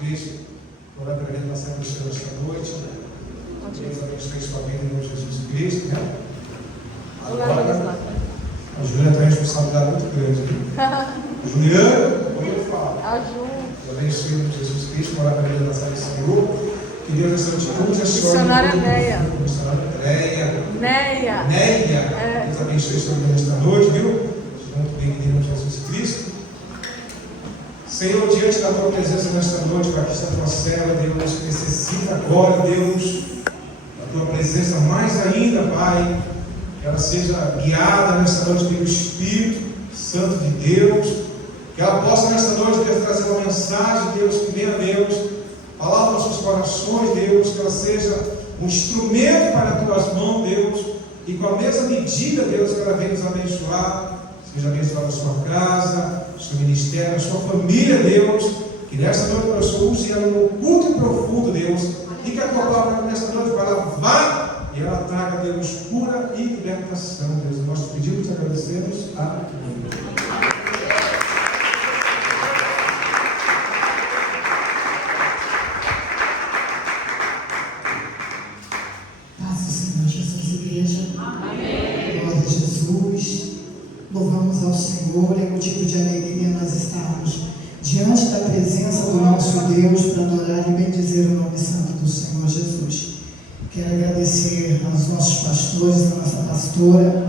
Cristo. Orar pela renovação do Senhor esta noite. Deus abençoe sua vida em nome de Jesus Cristo, né? Agora, a Juliana tem uma responsabilidade muito grande. Juliana, depois eu falo. Deus abençoe em nome de Jesus Cristo. Orar pela renovação do Senhor. Que Deus abençoe a senhora. Missionária Neia. Neia. Deus abençoe sua vida esta noite, viu? Muito bem-vindo em nome de Jesus Cristo. Senhor, diante da tua presença nesta noite, para que esta tua cela, Deus, necessita agora, Deus, da tua presença mais ainda, Pai, que ela seja guiada nesta noite pelo Espírito Santo de Deus, que ela possa nesta noite, Deus, trazer uma mensagem, Deus, que venha, Deus, falar aos nossos corações, Deus, que ela seja um instrumento para as tuas mãos, Deus, e com a mesma medida, Deus, que ela venha nos abençoar, seja abençoada a sua casa, seu ministério, a sua família, Deus, que nesta noite o Senhor use ela no culto profundo, Deus, e que a tua palavra nesta noite vá e ela traga, Deus, cura e libertação, Deus. Nós te pedimos e agradecemos. Amém. Paz do Senhor Jesus, igreja. Amém. Glória a Jesus. Louvamos ao Senhor, é motivo de alegria nós estarmos diante da presença do nosso Deus para adorar e bendizer o nome santo do Senhor Jesus. Quero agradecer aos nossos pastores, à nossa pastora,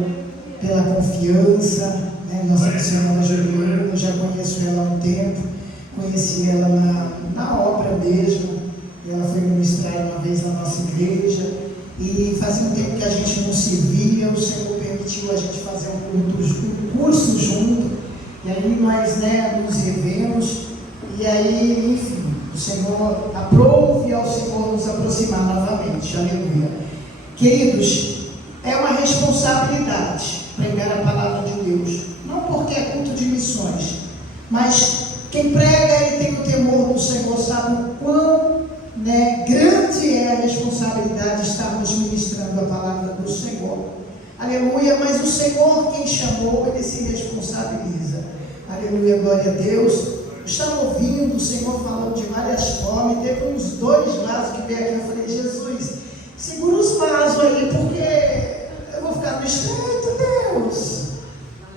pela confiança, nossa missionária Juliana. Eu já conheço ela há um tempo, conheci ela na obra mesmo. Ela foi ministrar uma vez na nossa igreja e fazia um tempo que a gente não se via. O Senhor permitiu a gente fazer um curso junto, e aí nós nos revemos, e aí, enfim, o Senhor aprove ao Senhor nos aproximar novamente. Aleluia. Queridos, é uma responsabilidade pregar a palavra de Deus, não porque é culto de missões, mas quem prega, ele tem o temor do Senhor, sabe o quão grande é a responsabilidade de estarmos ministrando a palavra do Senhor. Aleluia, mas o Senhor, quem chamou, ele se responsabiliza. Aleluia, glória a Deus. Estava ouvindo o Senhor falando de várias formas, teve uns 2 vasos que veio aqui. Eu falei, Jesus, segura os vasos aí, porque eu vou ficar no estreito, Deus.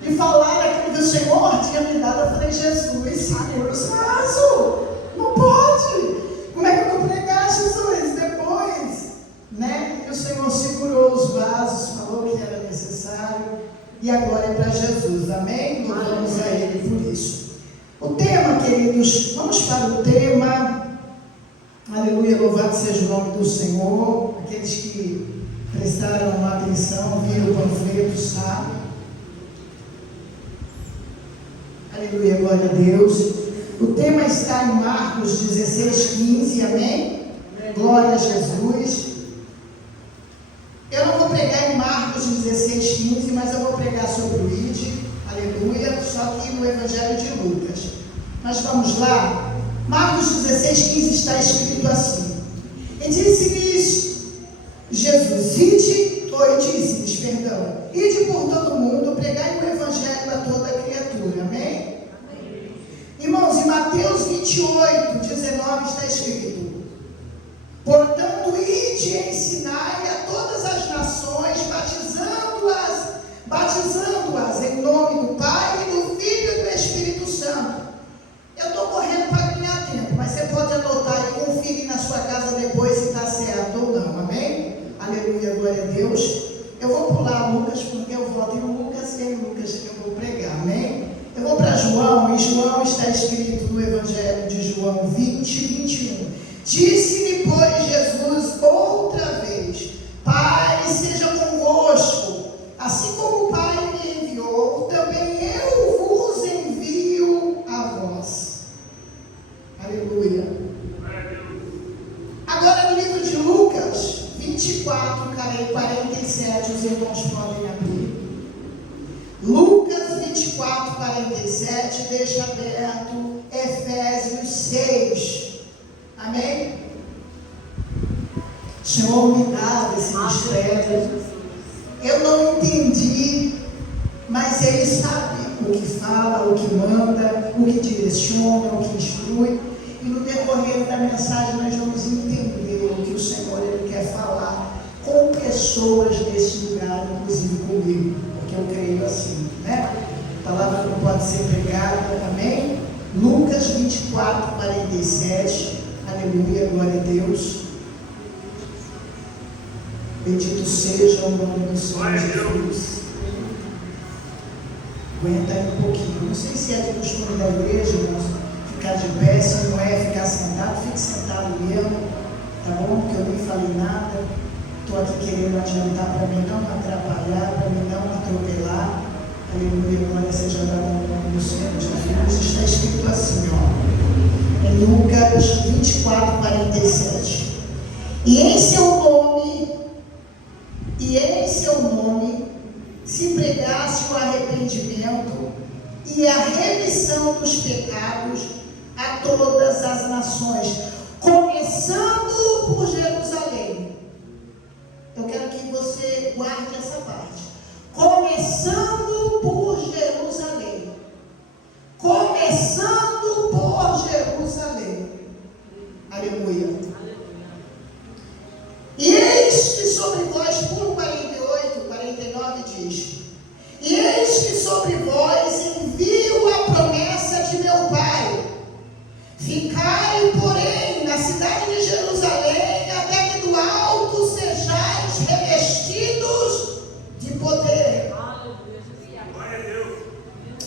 E falar aquilo que o Senhor tinha me dado. Eu falei, Jesus, segura os vasos. Não pode. Como é que eu vou pregar, Jesus? Depois, E o Senhor segurou os vasos, falou que era necessário, e a glória é para Jesus, amém? Louvamos a Ele por isso. O tema, queridos, vamos para o tema. Aleluia, louvado seja o nome do Senhor. Aqueles que prestaram atenção, viram o panfleto, sabem. Aleluia, glória a Deus. O tema está em Marcos 16:15, amém? Glória a Jesus. Eu não vou pregar em Marcos 16:15, mas eu vou pregar sobre o ID, aleluia, só que no Evangelho de Lucas. Mas vamos lá. Marcos 16:15 está escrito assim: e disse-lhes Jesus, ide por todo mundo, pregai o Evangelho a toda criatura, amém? Irmãos, em Mateus 28:19 está escrito: portanto, ide e ensinai a todas as nações, batizando-as em nome do Pai, e do Filho e do Espírito Santo. Eu estou correndo para ganhar tempo, mas você pode anotar e conferir na sua casa depois se está certo ou não, amém? Aleluia, glória a Deus. Eu vou pular Lucas, porque eu volto em Lucas, e é em Lucas que eu vou pregar, amém? Eu vou para João, e João está escrito no Evangelho de João 20:21. Disse-lhe, pois, Jesus outra vez: Pai, seja convosco, assim como o Pai me enviou, também eu vos envio a vós. Aleluia. Agora no livro de Lucas 24:47, os irmãos podem abrir. Lucas 24:47, deixa aberto Efésios 6. Amém? O Senhor me dava esse mistério. Eu não entendi, mas Ele sabe o que fala, o que manda, o que direciona, o que instrui. E no decorrer da mensagem nós vamos entender o que o Senhor ele quer falar com pessoas desse lugar, inclusive comigo, porque eu creio assim, né? A palavra não pode ser pregada, amém? Lucas 24, 47, aleluia, glória a Deus. Bendito seja o nome do Senhor Jesus. Aguenta aí um pouquinho. Não sei se é de costume da igreja, irmãos, ficar de pé. Se não é ficar sentado, fique sentado mesmo, tá bom? Porque eu nem falei nada. Estou aqui querendo adiantar para mim não atrapalhar, para mim não atropelar. Aleluia, glória seja dada ao nome do Senhor Jesus. Está escrito assim, ó, em Lucas 24, 47. E em seu nome se pregasse o arrependimento e a remissão dos pecados a todas as nações, começando por Jerusalém. Eu quero que você guarde essa parte. Começando por Jerusalém. Começando por Jerusalém. Aleluia. E eis que sobre vós, por 48, 49 diz: e eis que sobre vós envio a promessa de meu Pai. Ficai, porém, na cidade de Jerusalém, até que do alto sejais revestidos de poder. Glória a Deus.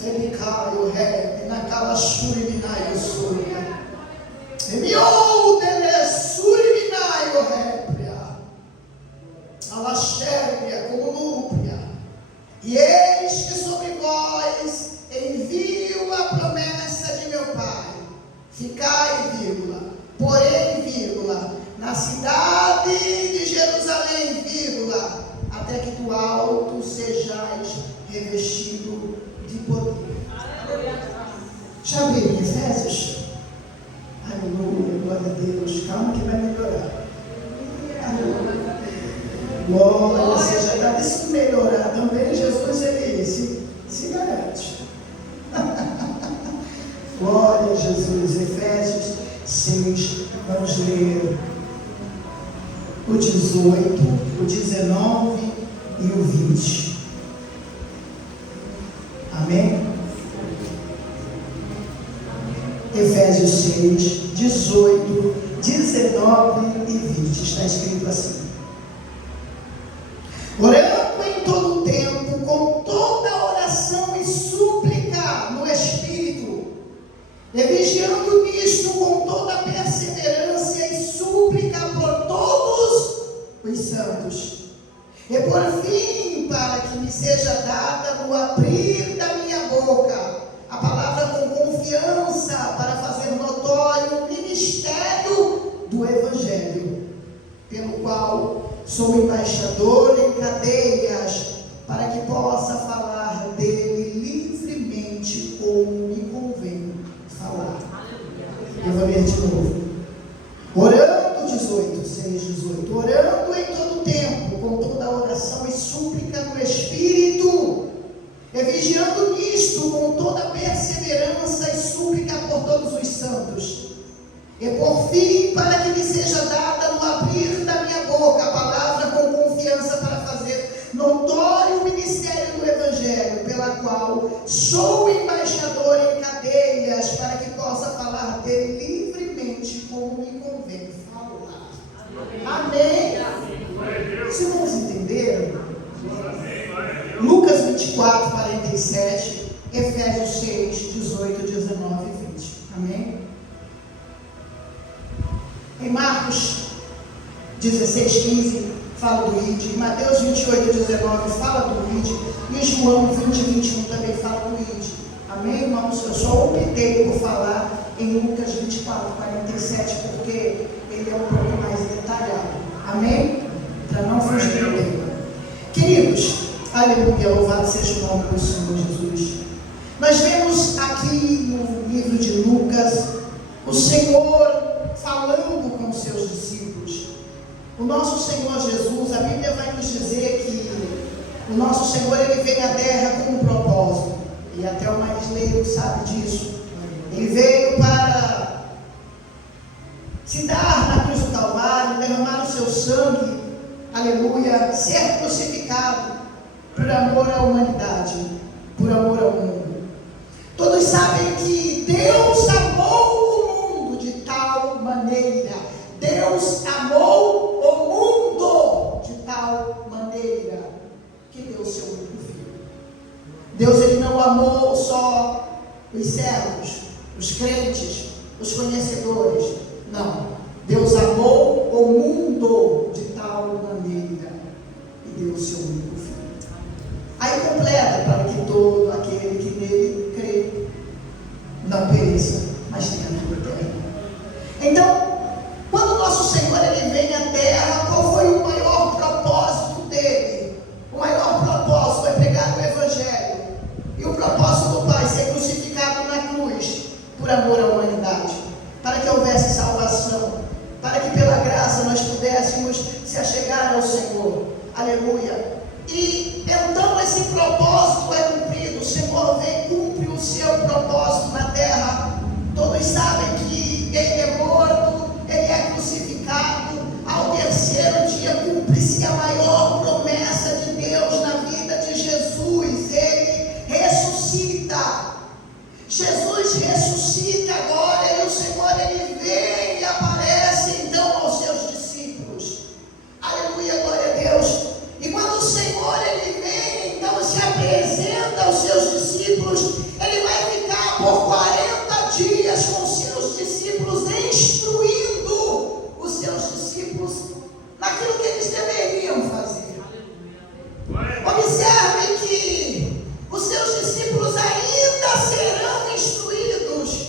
Ele cai o rei, naquela suriminai o suria. Emiou dele suriminai o rei. Alaxéria como núpia. E eis que sobre vós envio a promessa de meu Pai. Ficai, vírgula, porém, vírgula, na cidade de Jerusalém, vírgula, até que do alto sejais revestido de poder. Já abriu em Efésios? Aleluia, glória a Deus. Calma que vai melhorar. Aleluia. Glória seja dada. Se melhorar também, Jesus ele se garante. Glória a Jesus. Efésios 6, vamos ler o 18, o 19 e o 20. Amém? Efésios 6, 18, 19 e 20. Está escrito assim: orando em todo o tempo, com toda oração e súplica no Espírito, e vigiando nisto com toda perseverança e súplica por todos os santos. E por fim, para que me seja dada no abrir da minha boca a palavra com confiança, para fazer notório o ministério do Evangelho, pelo qual sou embaixador em cadeias, para que possa falar dele livremente como me convém falar. Eu vou ler de novo. Orando, 18, 6, 18. Orando em todo tempo, com toda oração e súplica no Espírito, e vigiando nisto com toda perseverança e súplica por todos os santos. E por fim, para que me seja dada no abrir da minha boca a palavra com confiança para fazer notório o ministério do Evangelho, pela qual sou embaixador em cadeias, para que possa falar dele livremente como me convém falar. Amém? Os irmãos entenderam? Lucas 24, 47, Efésios 6, 18, 19 e 20. Amém? Em Marcos 16, 15, fala do ID. Em Mateus 28, 19, fala do ID. E João 20, 21 também fala do ID. Amém, irmãos? Eu só optei por falar em Lucas 24, 47, porque ele é um pouco mais detalhado. Amém? Para não fugir do tema. Queridos, aleluia, louvado seja o nome do Senhor Jesus. Nós vemos aqui no livro de Lucas o Senhor falando com os seus discípulos. O nosso Senhor Jesus, a Bíblia vai nos dizer que o nosso Senhor, ele veio à terra com um propósito, e até o mais leigo sabe disso. Ele veio para se dar na cruz do Calvário, derramar o seu sangue, aleluia, ser crucificado por amor à humanidade, por amor ao mundo. Todos sabem que Deus amou o mundo de tal maneira. Deus amou o mundo de tal maneira que deu o seu único filho. Deus, ele não amou só os servos, os crentes, os conhecedores. Não. Deus amou o mundo de tal maneira e deu o seu único filho. Aí completa para que todo aquele que nele crê não pereça, mas tenha vida eterna. Então, quando o nosso Senhor ele vem à terra, qual foi o maior propósito dele? O maior propósito foi pregar o Evangelho. E o propósito do Pai ser crucificado na cruz por amor à humanidade, para que houvesse salvação, para que pela graça nós pudéssemos se achegar ao Senhor. Aleluia. E então esse propósito é cumprido. O Senhor vem e cumpre o seu propósito na terra. Todos sabem que ele é morto, ele é crucificado. Ao terceiro dia cumpre-se a maior promessa de Deus na vida de Jesus. Ele ressuscita. Jesus ressuscita agora e o Senhor ele vem e aparece então aos seus discípulos. Aleluia, glória a Deus. E quando o Senhor ele vem, então se apresenta aos seus discípulos, ele vai ficar por 40 dias com os seus discípulos, instruindo os seus discípulos naquilo que eles deveriam fazer. Observe que os seus discípulos ainda serão instruídos.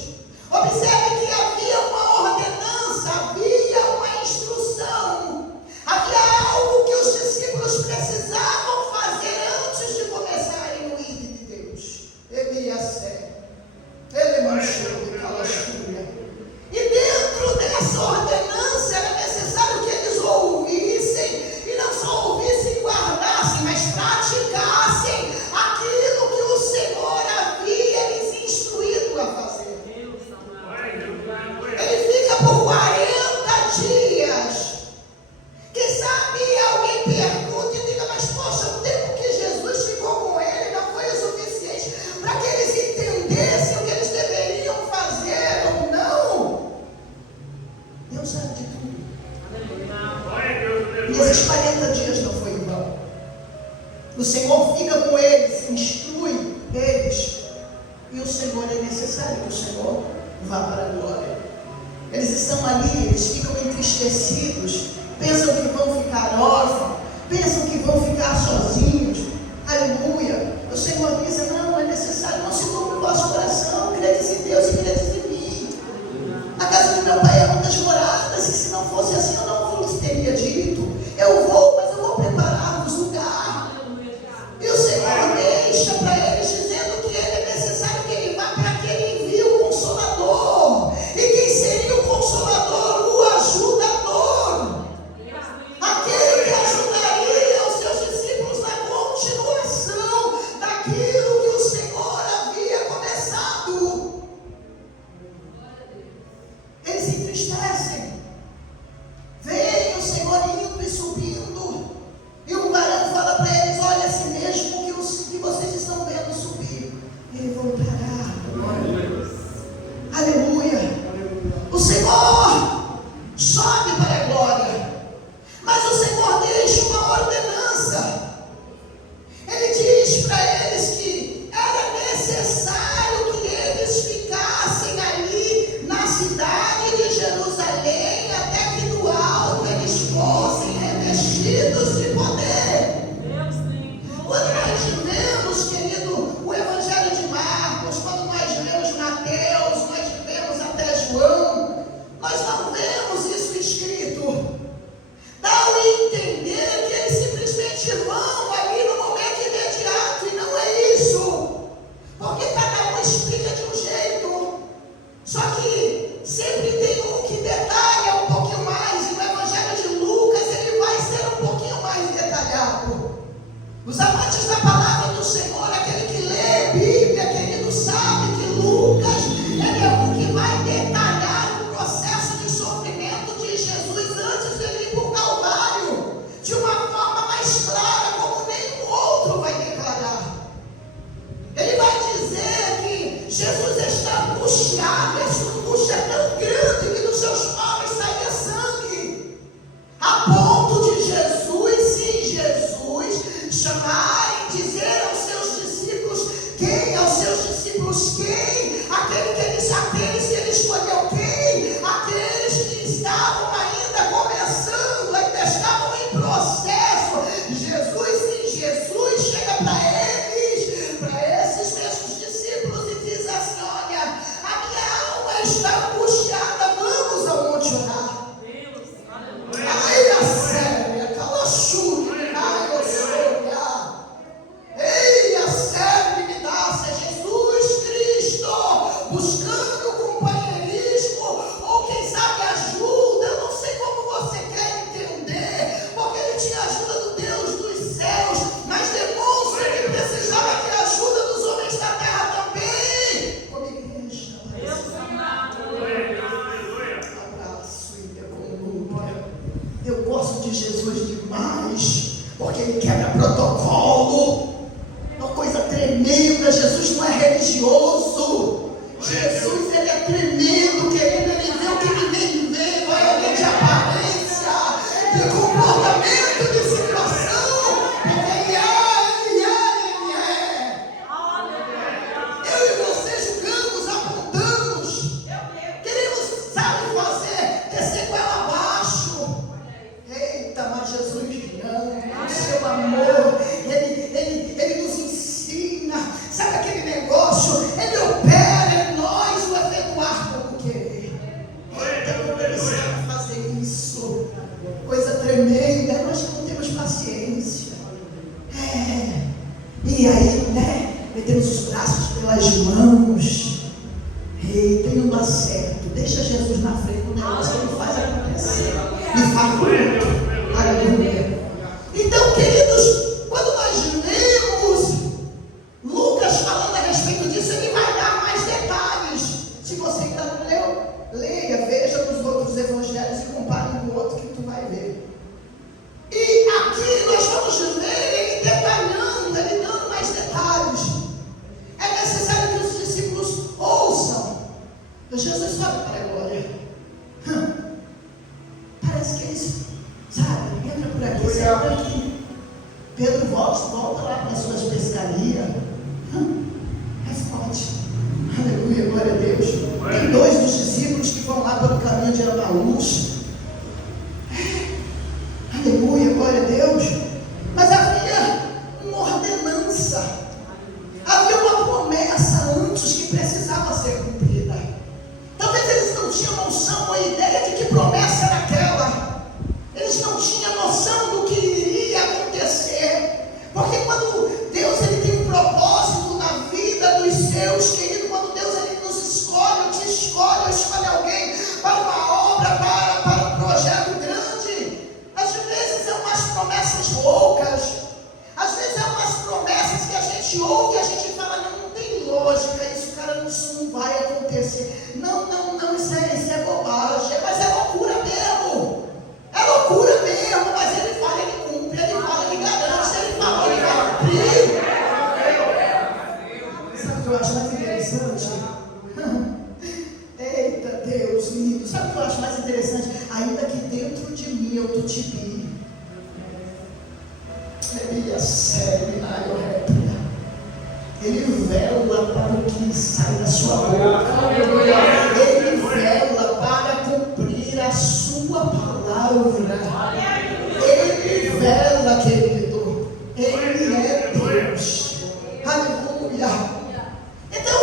Observe que havia uma ordenança, havia uma instrução, havia algo que os discípulos precisavam fazer antes de começarem no ídolo de Deus. Ele ia ser, ele manchou de calastúria. E dentro dessa ordenança era necessário que eles ouvissem, e não só ouvissem e guardassem, mas praticassem aquilo que o Senhor havia lhes instruído a fazer. Ele fica por 40 dias. Quem sabe alguém pergunta e diga, mas poxa, o tempo que Jesus ficou com ele não foi o suficiente para que eles entendessem o que eles deveriam fazer ou não? Deus sabe de tudo. E esses 40 dias não foi em vão. O Senhor fica com eles, instrui eles. E o Senhor é necessário que o Senhor vá para a glória. Eles estão ali, eles ficam entristecidos, pensam que vão ficar órfãos, pensam que vão ficar sozinhos. Aleluia. O Senhor diz, não é necessário, não se turbe o vosso coração, credes em Deus e credes em mim. A casa de meu pai é muitas moradas, e se não fosse assim eu não vos teria dito. Eu vou, mas eu vou preparar-vos lugar. E o Senhor deixa para eles dizendo que ele é necessário que ele vá para que ele envie o Consolador. E quem seria o Consolador? O Ajudador. Aquele que ajudaria os seus discípulos na continuação daquilo que o Senhor havia começado. Jesus demais, porque ele quebra protocolo. Uma coisa tremenda. Jesus não é religioso. Jesus, ele é tremendo, querido. Ele vê o que ninguém vê, vai além de aparência, de comportamento, de situação. Porque ele é. Eu e você julgamos, apontamos, queremos, sabe, fazer, descer com ela abaixo. Eita, mas Jesus não, o seu amor, ele nos ensina, sabe aquele negócio, ele opera em nós o efetuar como querer. Então ele sabe fazer isso, coisa tremenda. Nós não temos paciência. E aí, né, metemos os braços pelas mãos. Eita, não dá certo. Deixa Jesus na frente do negócio, ele faz acontecer. E faz muito. Aleluia. Então, queridos, quando nós lemos Lucas falando a respeito disso, ele vai dar mais detalhes. Se você ainda não leu, leia, veja nos outros evangelhos e compare com o outro que tu vai ver. E aqui nós vamos ver ele detalhando, ele dando mais detalhes. É necessário que os discípulos ouçam. Jesus sabe para a glória. Parece que eles, sabe, entra por aqui, sai por aqui. Pedro volta lá para as suas pescarias. É forte. Aleluia, glória a Deus. Tem 2 dos discípulos que vão lá pelo caminho de Emaús. Aleluia, glória a Deus. Mas havia uma ordenança, havia uma promessa antes que precisava ser cumprida. Talvez eles não tinham noção ou ideia de que promessa era aquela. Eles não tinham noção do que iria acontecer. Porque quando Deus ele tem um propósito na vida dos seus, querido, quando Deus ele nos escolhe, ou te escolhe, ou escolhe alguém para uma obra, para um projeto grande, às vezes é umas promessas loucas, às vezes é umas promessas que a gente ouve e a gente fala, não tem lógica isso, cara, isso não vai acontecer. Não, isso é bobagem, mas é loucura mesmo. É loucura mesmo, mas ele fala, ele cumpre, ele fala, ele garante, ele fala, ele vai cumprir. Sabe o que eu acho mais interessante? Eita Deus lindo, sabe o que eu acho mais interessante? Ainda que dentro de mim eu tu te vi. Ele vela para o que sai da sua boca. Ele vela para cumprir a sua palavra. Ele vela, querido. Ele é Deus. Aleluia. Então,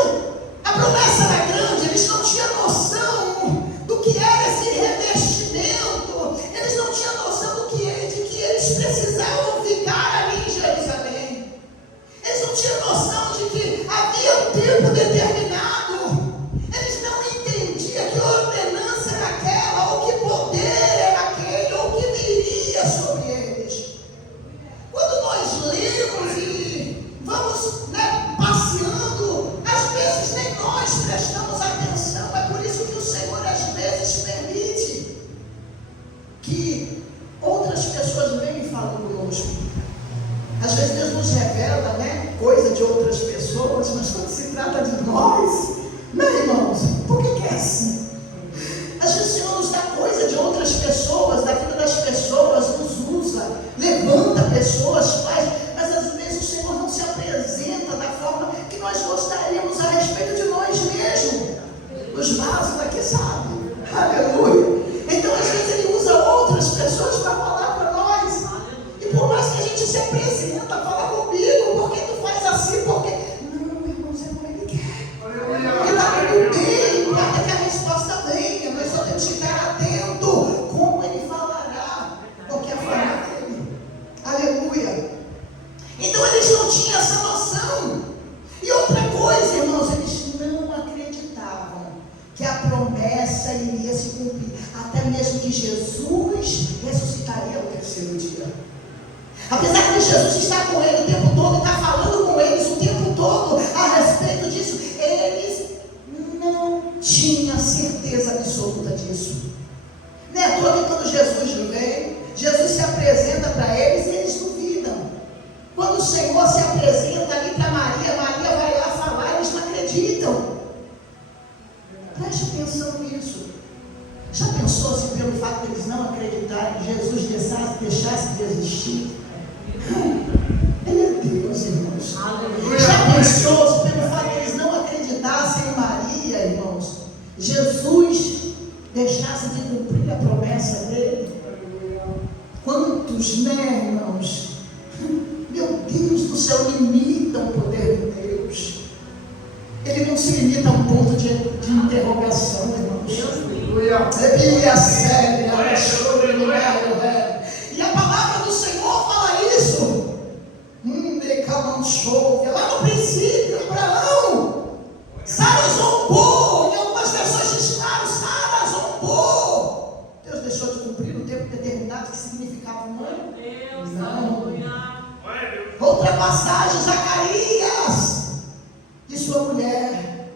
a promessa era grande. Eles não tinham noção do que era esse revestimento. Eles não tinham noção de que eles precisavam ficar ali em Jerusalém. Eles não tinham noção de que havia um tempo determinado. Eles não entendiam que ordenança era aquela, ou que poder era aquele, ou que viria sobre eles. Quando nós lemos e vamos, né, passeando, às vezes nem nós prestamos atenção. É por isso que o Senhor às vezes permite que outras pessoas venham e falam conosco. Às vezes Deus nos revela, né, coisa de outras pessoas, mas quando se trata de nós, né, irmãos, por que é assim? Às vezes o Senhor nos dá coisa de outras pessoas, da vida das pessoas, nos usa, levanta pessoas, faz, mas às vezes o Senhor não se apresenta da forma que nós gostaríamos a respeito de nós mesmos. Os vasos aqui sabem, aleluia. Então às vezes Ele usa outras pessoas para falar para nós. E por mais que a gente se apresenta, fala comigo, porque tu faz assim, porque... Não, irmãos, é como Ele quer. E está tudo bem, importa que a resposta venha, nós só temos que estar atento como Ele falará, porque a forma dele. Aleluia. Então eles não tinham essa noção. E outra coisa, irmãos, eles não acreditavam que a promessa iria se cumprir, até mesmo que Jesus ressuscitaria ao 3º dia. Apesar de Jesus estar com ele o tempo todo, estar falando com eles o tempo todo a respeito disso, eles não tinham certeza absoluta disso. Não é à toa que quando Jesus veio, Jesus se apresenta para eles e eles duvidam. Quando o Senhor se apresenta ali para Maria, Maria vai lá falar, eles não acreditam. Preste atenção nisso. Já pensou se pelo fato de eles não acreditarem, Jesus deixasse de existir? Ele é Deus, irmãos. Já pensou se pelo fato de eles não acreditassem em Maria, irmãos, Jesus deixasse de cumprir a promessa dele? Quantos, né, irmãos? Meu Deus do céu, limitam o poder de Deus. Ele não se limita a um ponto de interrogação, irmãos. Bebia séria, e a palavra do Senhor fala isso. Lá no princípio, Abraão, Sara zombou. Em algumas versões diz claro, Sara zombou. Deus deixou de cumprir o tempo determinado que significava mãe? Não. Outra passagem, Zacarias e sua mulher.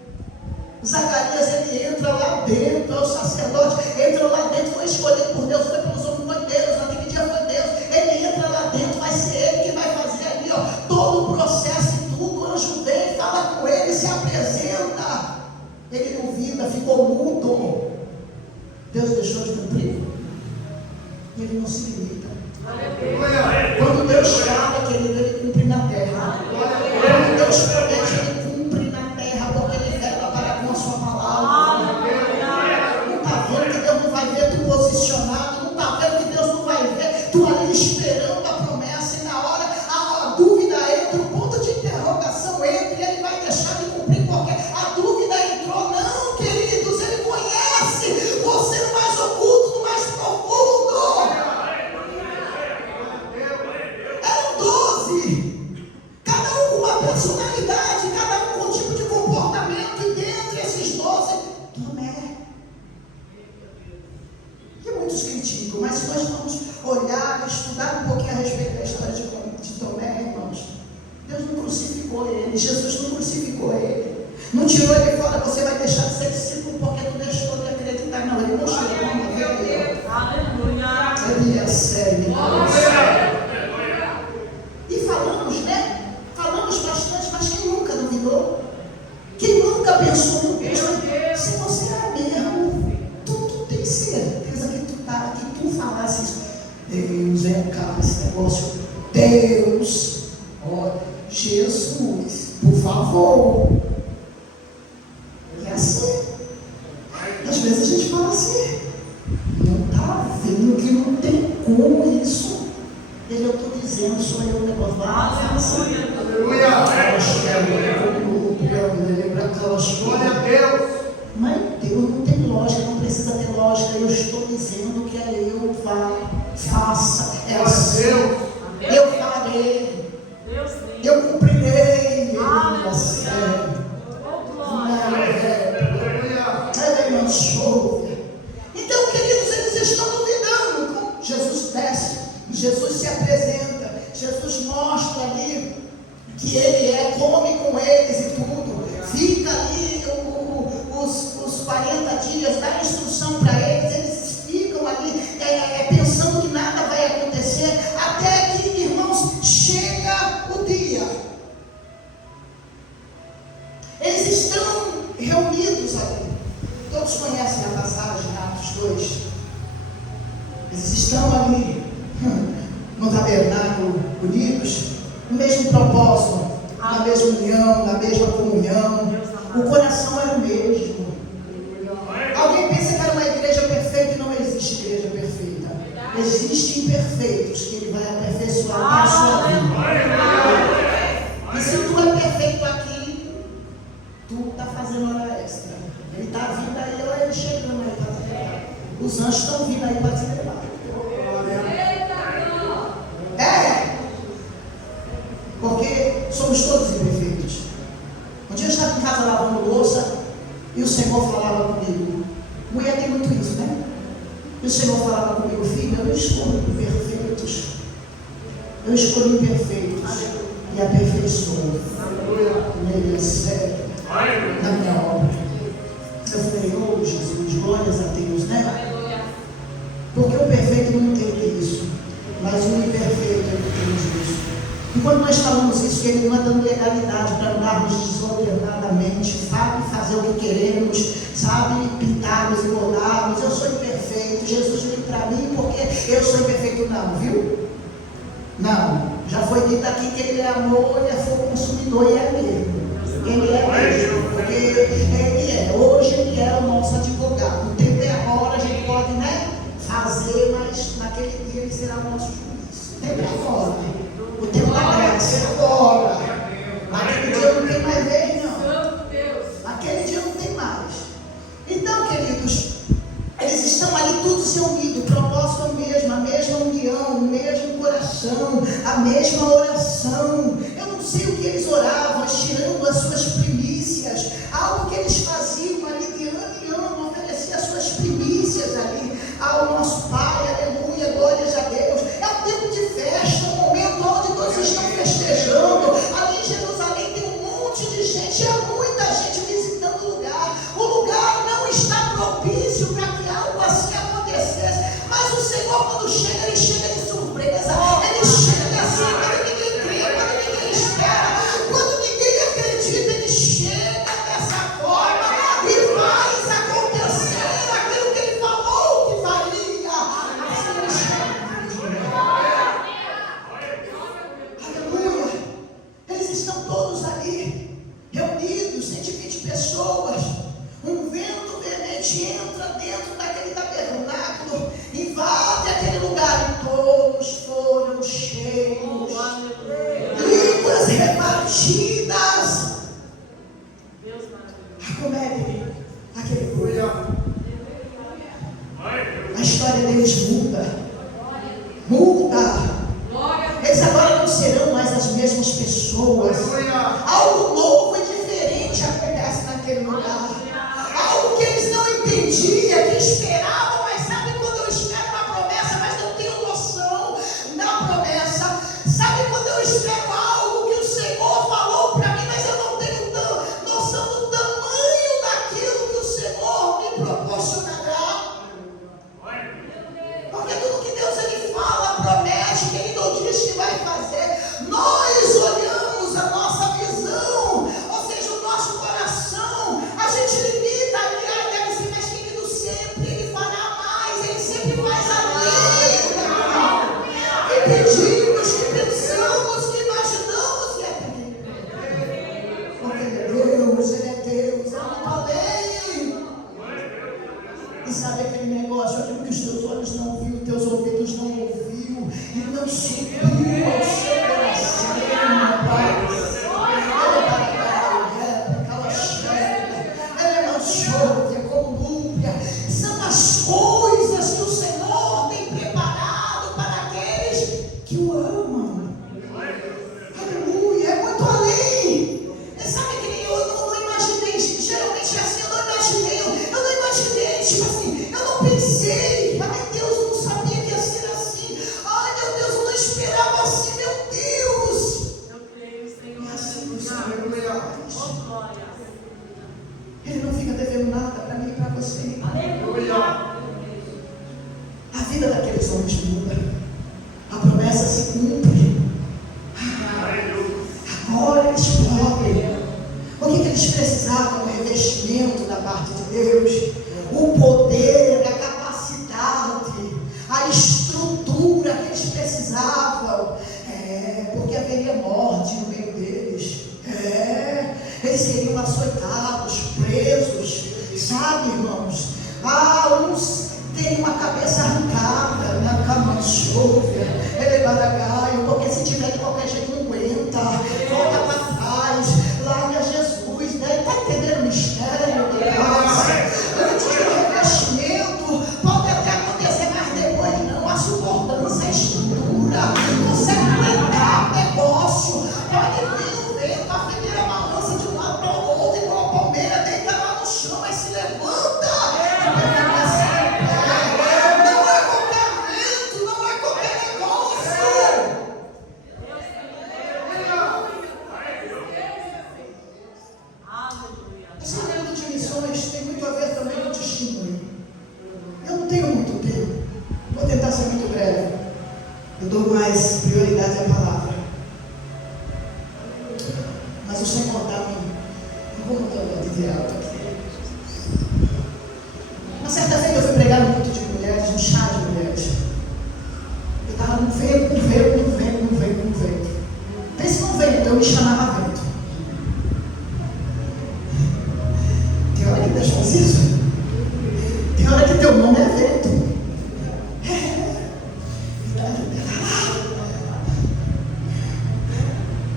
Zacarias, ele entra lá dentro, é o sacerdote, entra lá dentro, foi escolhido por Deus, foi pelos homens, foi Deus, naquele dia foi Deus. Ele entra lá dentro, vai ser ele que vai fazer ali, ó, todo o processo e tudo. O anjo vem, fala com ele, se apresenta. Ele duvida, ficou mudo. Deus deixou de cumprir. E ele não se limita. Quando Deus fala, querido, ele cumpre na terra. Quando Deus promete, ele cumpre na terra, porque ele vela para com a sua palavra. Não está vendo que Deus não vai ver tu posicionado? Não está vendo que Deus não vai ver tu ali esperando a promessa, e na hora a dúvida entra, o ponto de interrogação entra, e ele vai deixar de cumprir porque a dúvida entrou? Não, queridos, ele conhece você no mais oculto, no mais profundo. Eram 12, cada um com uma personalidade, cada um com um tipo de comportamento, e dentre esses 12, Tomé. Que muitos criticam, mas se nós vamos olhar, estudar um pouquinho a respeito da história de Tomé, irmãos, Deus não crucificou ele, Jesus não crucificou ele, não tirou ele fora, você vai deixar de ser discípulo porque tu deixou de acreditar. Não, ele não tirou uma vez. Aleluia. Ele é sério, irmãos. E falamos, né? Falamos bastante, mas quem nunca duvidou? Quem nunca pensou no Deus? Se você era mesmo, tu tem certeza que tu falasse isso. Deus é cara, esse negócio. Deus, ó, Jesus, por favor. É assim. Às vezes a gente fala assim, não está vendo que não tem como isso. Ele, eu estou dizendo, sou eu, o negócio lá. Aleluia. Glória a Deus. Mas Deus não tem lógica, não precisa ter lógica. Eu estou dizendo que é eu, faça. É assim. Eu farei. Eu cumprirei. Então, queridos, eles estão duvidando. Jesus desce, Jesus se apresenta, Jesus mostra ali que ele come com eles e tudo. Fica ali os 40 dias, dá instrução para eles ficam ali pensando que nada vai acontecer, até que, irmãos, chega o dia. Eles estão reunidos ali. Todos conhecem a passagem, Atos 2. Eles estão ali no tabernáculo, unidos, no mesmo propósito, na mesma união, na mesma comunhão. O coração era o mesmo. Alguém pensa que era uma igreja perfeita, e não existe igreja perfeita. Existem imperfeitos que ele vai aperfeiçoar na sua vida. E se tu é perfeito aqui, tu está fazendo hora extra. Ele está vindo aí, olha ele chegando aí para te levar. Os anjos estão vindo aí para te levar. Porque somos todos imperfeitos. Um dia eu estava em casa lavando louça e o Senhor falava comigo. Mulher tem muito isso, né? E o Senhor falava comigo, filho, eu não escolho perfeitos, eu escolho imperfeitos e aperfeiçoo. Ele é sério na minha obra. Eu falei, oh Jesus, glórias a Deus, né? Porque o perfeito não tem isso. quando nós falamos isso, que Ele não é dando legalidade para andarmos desordenadamente, sabe, fazer o que queremos, sabe, pintarmos e moldarmos. Eu sou imperfeito, Jesus veio para mim porque eu sou imperfeito, não, viu? Não, já foi dito aqui que Ele é amor, Ele é fogo consumidor, e é mesmo. Ele é mesmo, porque Ele é. Hoje Ele é o nosso advogado. O tempo é agora, a gente pode, né, fazer, mas naquele dia Ele será o nosso juiz. O tempo é agora. O tempo da graça é agora. Naquele dia não tem mais vez, não. Naquele dia não tem mais. Então, queridos, eles estão ali todos se unidos, o propósito é o mesmo, a mesma união, o mesmo coração, a mesma oração. Eu não sei o que eles oravam, mas tirando as suas primícias, algo que eles faziam ali de ano em ano, oferecer as suas primícias ali ao nosso Pai, aleluia, glórias a Deus. É um tempo de festa, um momento onde todos estão festejando. Ali em Jerusalém tem um monte de gente, há muita gente visitando o lugar. O lugar não está propício para que algo assim acontecesse, mas o Senhor, quando chega, Ele chega de surpresa, Ele chega assim, quando ninguém crê, quando ninguém espera, quando ninguém acredita, Ele chega dessa forma e faz acontecer aquilo que Ele falou que faria. Assim Ele chega. Aleluia. Eles estão todos ali, reunidos, 120 pessoas. Um vento veemente entra dentro daquele tabernáculo, invade aquele lugar, e todos foram cheios, línguas repartidas. Como é que aquele povo, a história deles muda. Eles agora não serão mais as mesmas pessoas. Algo novo e diferente acontece naquele lugar. Algo que eles não entendiam, que esperavam, mas sabe quando eu espero uma promessa, mas não tenho noção da promessa? Sabe quando eu espero algo que o Senhor falou para mim, mas eu não tenho noção do tamanho daquilo que o Senhor me proporcionará? Porque tudo que Deus Ele fala, promete, que Ele não diz que vai fazer, nós olhamos a nossa visão, ou seja, o nosso coração, a gente limita. Deve ser, mas querido, sempre Ele fará mais, Ele sempre faz além. Que pedimos, que pensamos, que imaginamos, que é porque Ele é Deus, Ele é Deus, Ele é além. E sabe aquele negócio, aquilo que os teus olhos não viu, teus ouvidos não ouviu, e não subiu ao seu coração, meu Pai. São as coisas que o Senhor tem preparado para aqueles que o amam. Aleluia, é muito além. Sabe que eu não imaginei, geralmente é assim, eu não imaginei, tipo assim, eu não pensei, ai Deus, eu não sabia que ia ser assim, ai meu Deus, eu não esperava assim, meu Deus. Eu creio, Senhor. É assim o Senhor. Ele não fica devendo nada para mim e para você. Aleluia. A vida daqueles homens muda. A promessa se cumpre. Agora eles podem. O que eles precisavam? O revestimento da parte de Deus. O poder, a capacidade, a estrutura que eles precisavam. Porque haveria morte no meio deles. Eles seriam açoitados, presos, sabe, irmãos? Uns teriam a cabeça arrancada na cama chovia, porque se tiver de qualquer jeito não aguenta, volta para trás, larga Jesus, né? Está entendendo o mistério de graça? Antes do revestimento, pode até acontecer, mas depois não, a suportância, a estrutura, consegue aguentar o negócio, pode vir o vento, a figueira balança de um lado para o outro, igual a palmeira, deita lá no chão, mas se levanta. Não é qualquer vento, não é qualquer negócio. Esse período de missões tem muito a ver também com testemunho. Eu não tenho muito tempo, vou tentar ser muito breve. Eu dou mais prioridade à palavra. alto aqui. Uma certa feita eu fui pregar no culto de mulheres, no chá de mulheres. Eu estava no vento. Pense no vento, eu me chamava vento. Tem hora que Deus faz isso. Tem hora que teu nome é vento.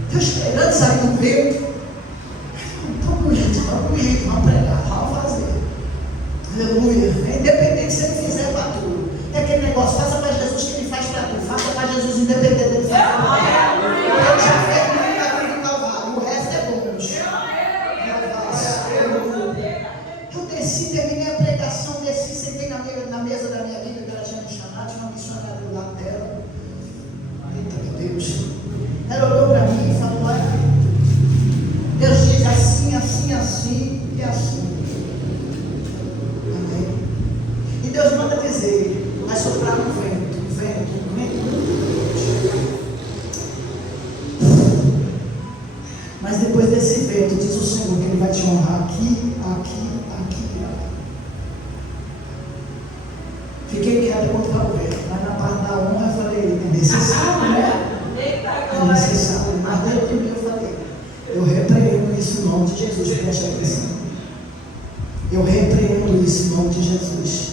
Estou esperando sair do vento. Vamos pregar, vamos fazer. Aleluia. É independente se ele fizer para tu. É aquele negócio, faça para Jesus que ele faz para tu. Faça para Jesus independente dele fazer para tu. Eu já fiz muito aqui no Calvário. O resto é bônus. Eu desci, terminei a pregação, desci, sentei na mesa da minha vida, que ela tinha me chamado, tinha uma missionária do lado dela. Eita, meu Deus. Ela olhou para mim e falou: olha, Deus diz assim, assim, assim e assim. Amém? E Deus manda dizer: vai soprar um vento. Mas depois desse vento, diz o Senhor que Ele vai te honrar aqui. Fiquei quieta quanto para o vento, mas na parte da honra eu falei: é necessário, né? É necessário. Mas dentro de mim eu falei: eu repreendo isso em nome de Jesus. Preste atenção. Eu repreendo isso em nome de Jesus.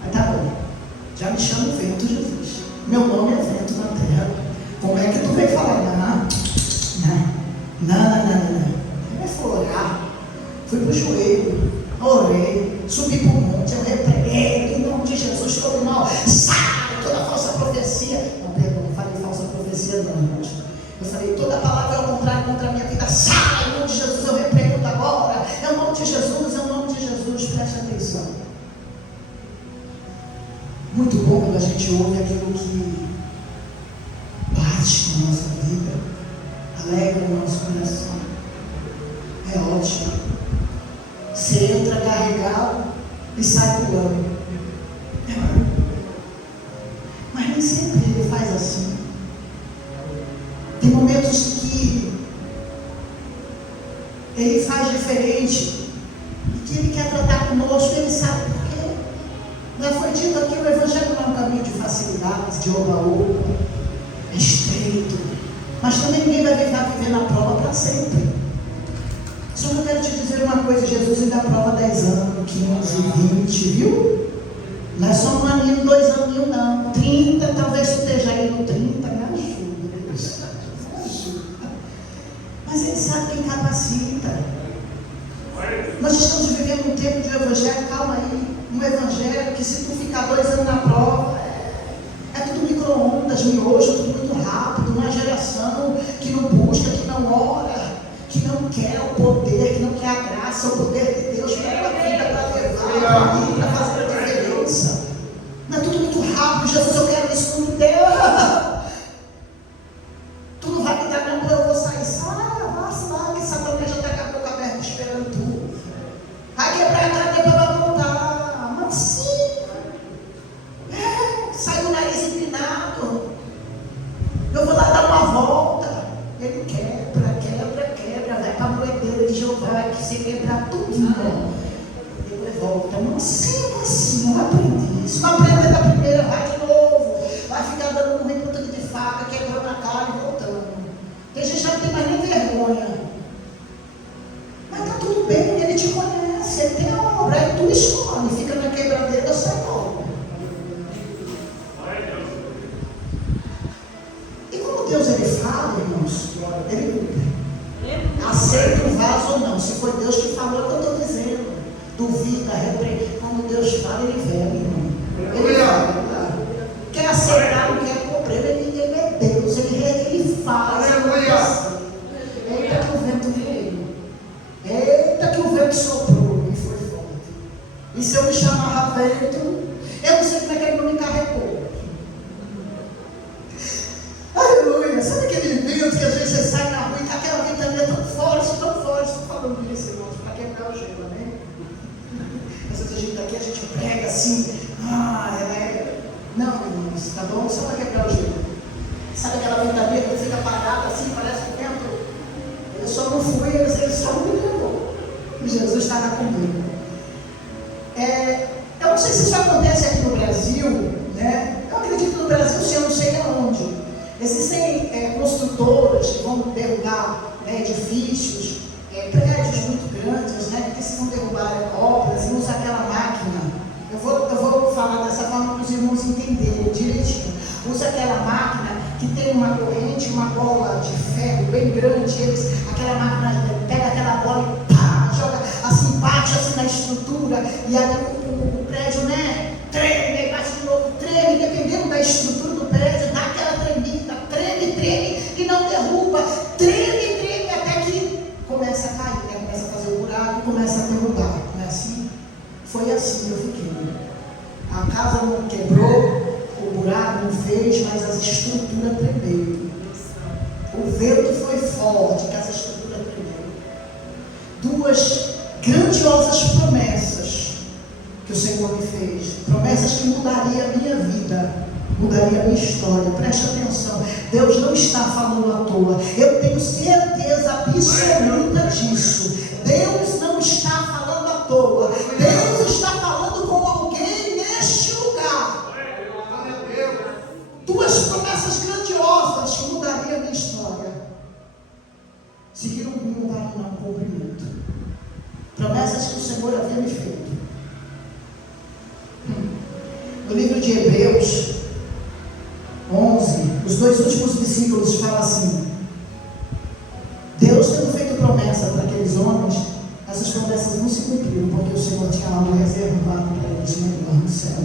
Mas tá bom. Já me chamo vento, Jesus. Meu nome é vento na terra. Como é que tu vem falar? Não. Eu fui orar. Fui pro joelho. Orei. Subi pro monte. Eu repreendo em nome de Jesus todo mal. Sai toda falsa profecia. Não, perdão, não falei falsa profecia não, irmãos. Eu falei: toda palavra ao contrário contra a minha vida. Sai em nome de Jesus. Eu repreendo agora. É o nome de Jesus. É o nome de Jesus. Preste atenção. Muito bom quando a gente ouve aquilo que bate na nossa vida, alegra o nosso coração. É ótimo. Você entra carregado e sai pulando. Mas nem sempre Ele faz assim. Tem momentos que Ele faz diferente e que Ele quer tratar conosco. Ele sabe por quê. Já foi dito aqui: o Evangelho não é um caminho de facilidades, de oba-oba, é estreito, mas também ninguém vai viver na prova para sempre. Só que eu quero te dizer uma coisa: Jesus ainda prova 10 anos, 15, 20, viu? Não é só um aninho, 2 aninhos não, 30, talvez tu esteja aí no 30, me ajuda, Deus. Me ajuda. Mas Ele sabe quem capacita. Nós estamos vivendo um tempo de Evangelho, calma aí, um Evangelho que se tu ficar 2 anos na prova, é tudo micro-ondas, miojo, tudo muito rápido, uma geração que não busca, que não ora, que não quer o poder, que não quer a graça, o poder de Deus para a vida, para levar, para fazer a diferença. Não é tudo muito rápido. Jesus, eu quero isso, não me deu. Tu não vai me dar não, eu vou sair. Sai, que Satanás já está com a boca aberta esperando tu. Vai quebrar a cara, depois vai voltar. Mas sim. Sai o nariz empinado. Eu vou lá dar uma volta. Ele quebra, vai para a moedeira de Jeová, que se quebrar tudo. Depois volta. Não assim, eu aprendi isso. Não aprender da primeira, vai de novo. Vai ficar dando um reputo de faca, quebrando a cara e voltando. Tem gente que não tem mais nem vergonha. Mas está tudo bem, Ele te conhece, Ele tem a obra, aí tu escolhe, fica na quebradeira ou sai logo. E como Deus Ele fala, irmãos, Ele cumpre. Aceita o vaso ou não. Se foi Deus que falou, é o que eu estou dizendo. Duvida, repreende. Quando Deus fala, Ele vela, irmão. Ele fala. Quer aceitar, não quer cumprir. Ele é Deus, Ele faz. Eita que o vento veio. Eita que o vento soprou e foi forte. E se eu me chamava vento, eu não sei como é que Ele não me carregou. Aleluia. Sabe aquele vento que às vezes você sai na rua e tá aquela ventania tão forte, estou falando disso, irmãos, para quebrar o gelo, né? Às vezes a gente está aqui, a gente prega assim, não, irmãos, tá bom? Só para quebrar o gelo. Sabe aquela ventania que fica parada assim, parece que o vento só não fui, ele só não me levou. Jesus estava comigo. Eu não sei se isso acontece aqui no Brasil, né? Eu acredito no Brasil, sim, eu não sei aonde. Existem construtoras que vão derrubar, né, edifícios, prédios muito grandes, né, que precisam derrubar obras e usam aquela máquina. Eu vou falar dessa forma para os irmãos entenderem direitinho. Usa aquela máquina que tem uma corrente, uma bola de ferro bem grande, aquela máquina pega aquela bola e pá, joga assim, bate assim na estrutura, e aí o prédio, né, treme, bate de novo, treme, dependendo da estrutura do prédio, dá aquela tremida, treme, e não derruba, treme, até que começa a cair, né, começa a fazer o buraco e começa a derrubar, não é assim? Foi assim que eu fiquei. A casa não quebrou, o buraco não fez, mas as estruturas tremeram. O vento foi forte, que as estruturas tremeram. Duas grandiosas promessas que o Senhor me fez. Promessas que mudariam a minha vida, mudaria a minha história. Preste atenção, Deus não está falando à toa. Eu tenho certeza absoluta disso. Deus não está falando à toa. Deus está falando com alguém neste lugar. Duas promessas grandiosas que mudariam a minha história. Seguiram rumo para um não cumprimento. Promessas que o Senhor havia me feito. No livro de Hebreus 11, os 2 últimos versículos falam assim: Deus tendo feito promessa para aqueles homens, essas promessas não se cumpriram, porque o Senhor tinha algo reservado para eles melhor no céu.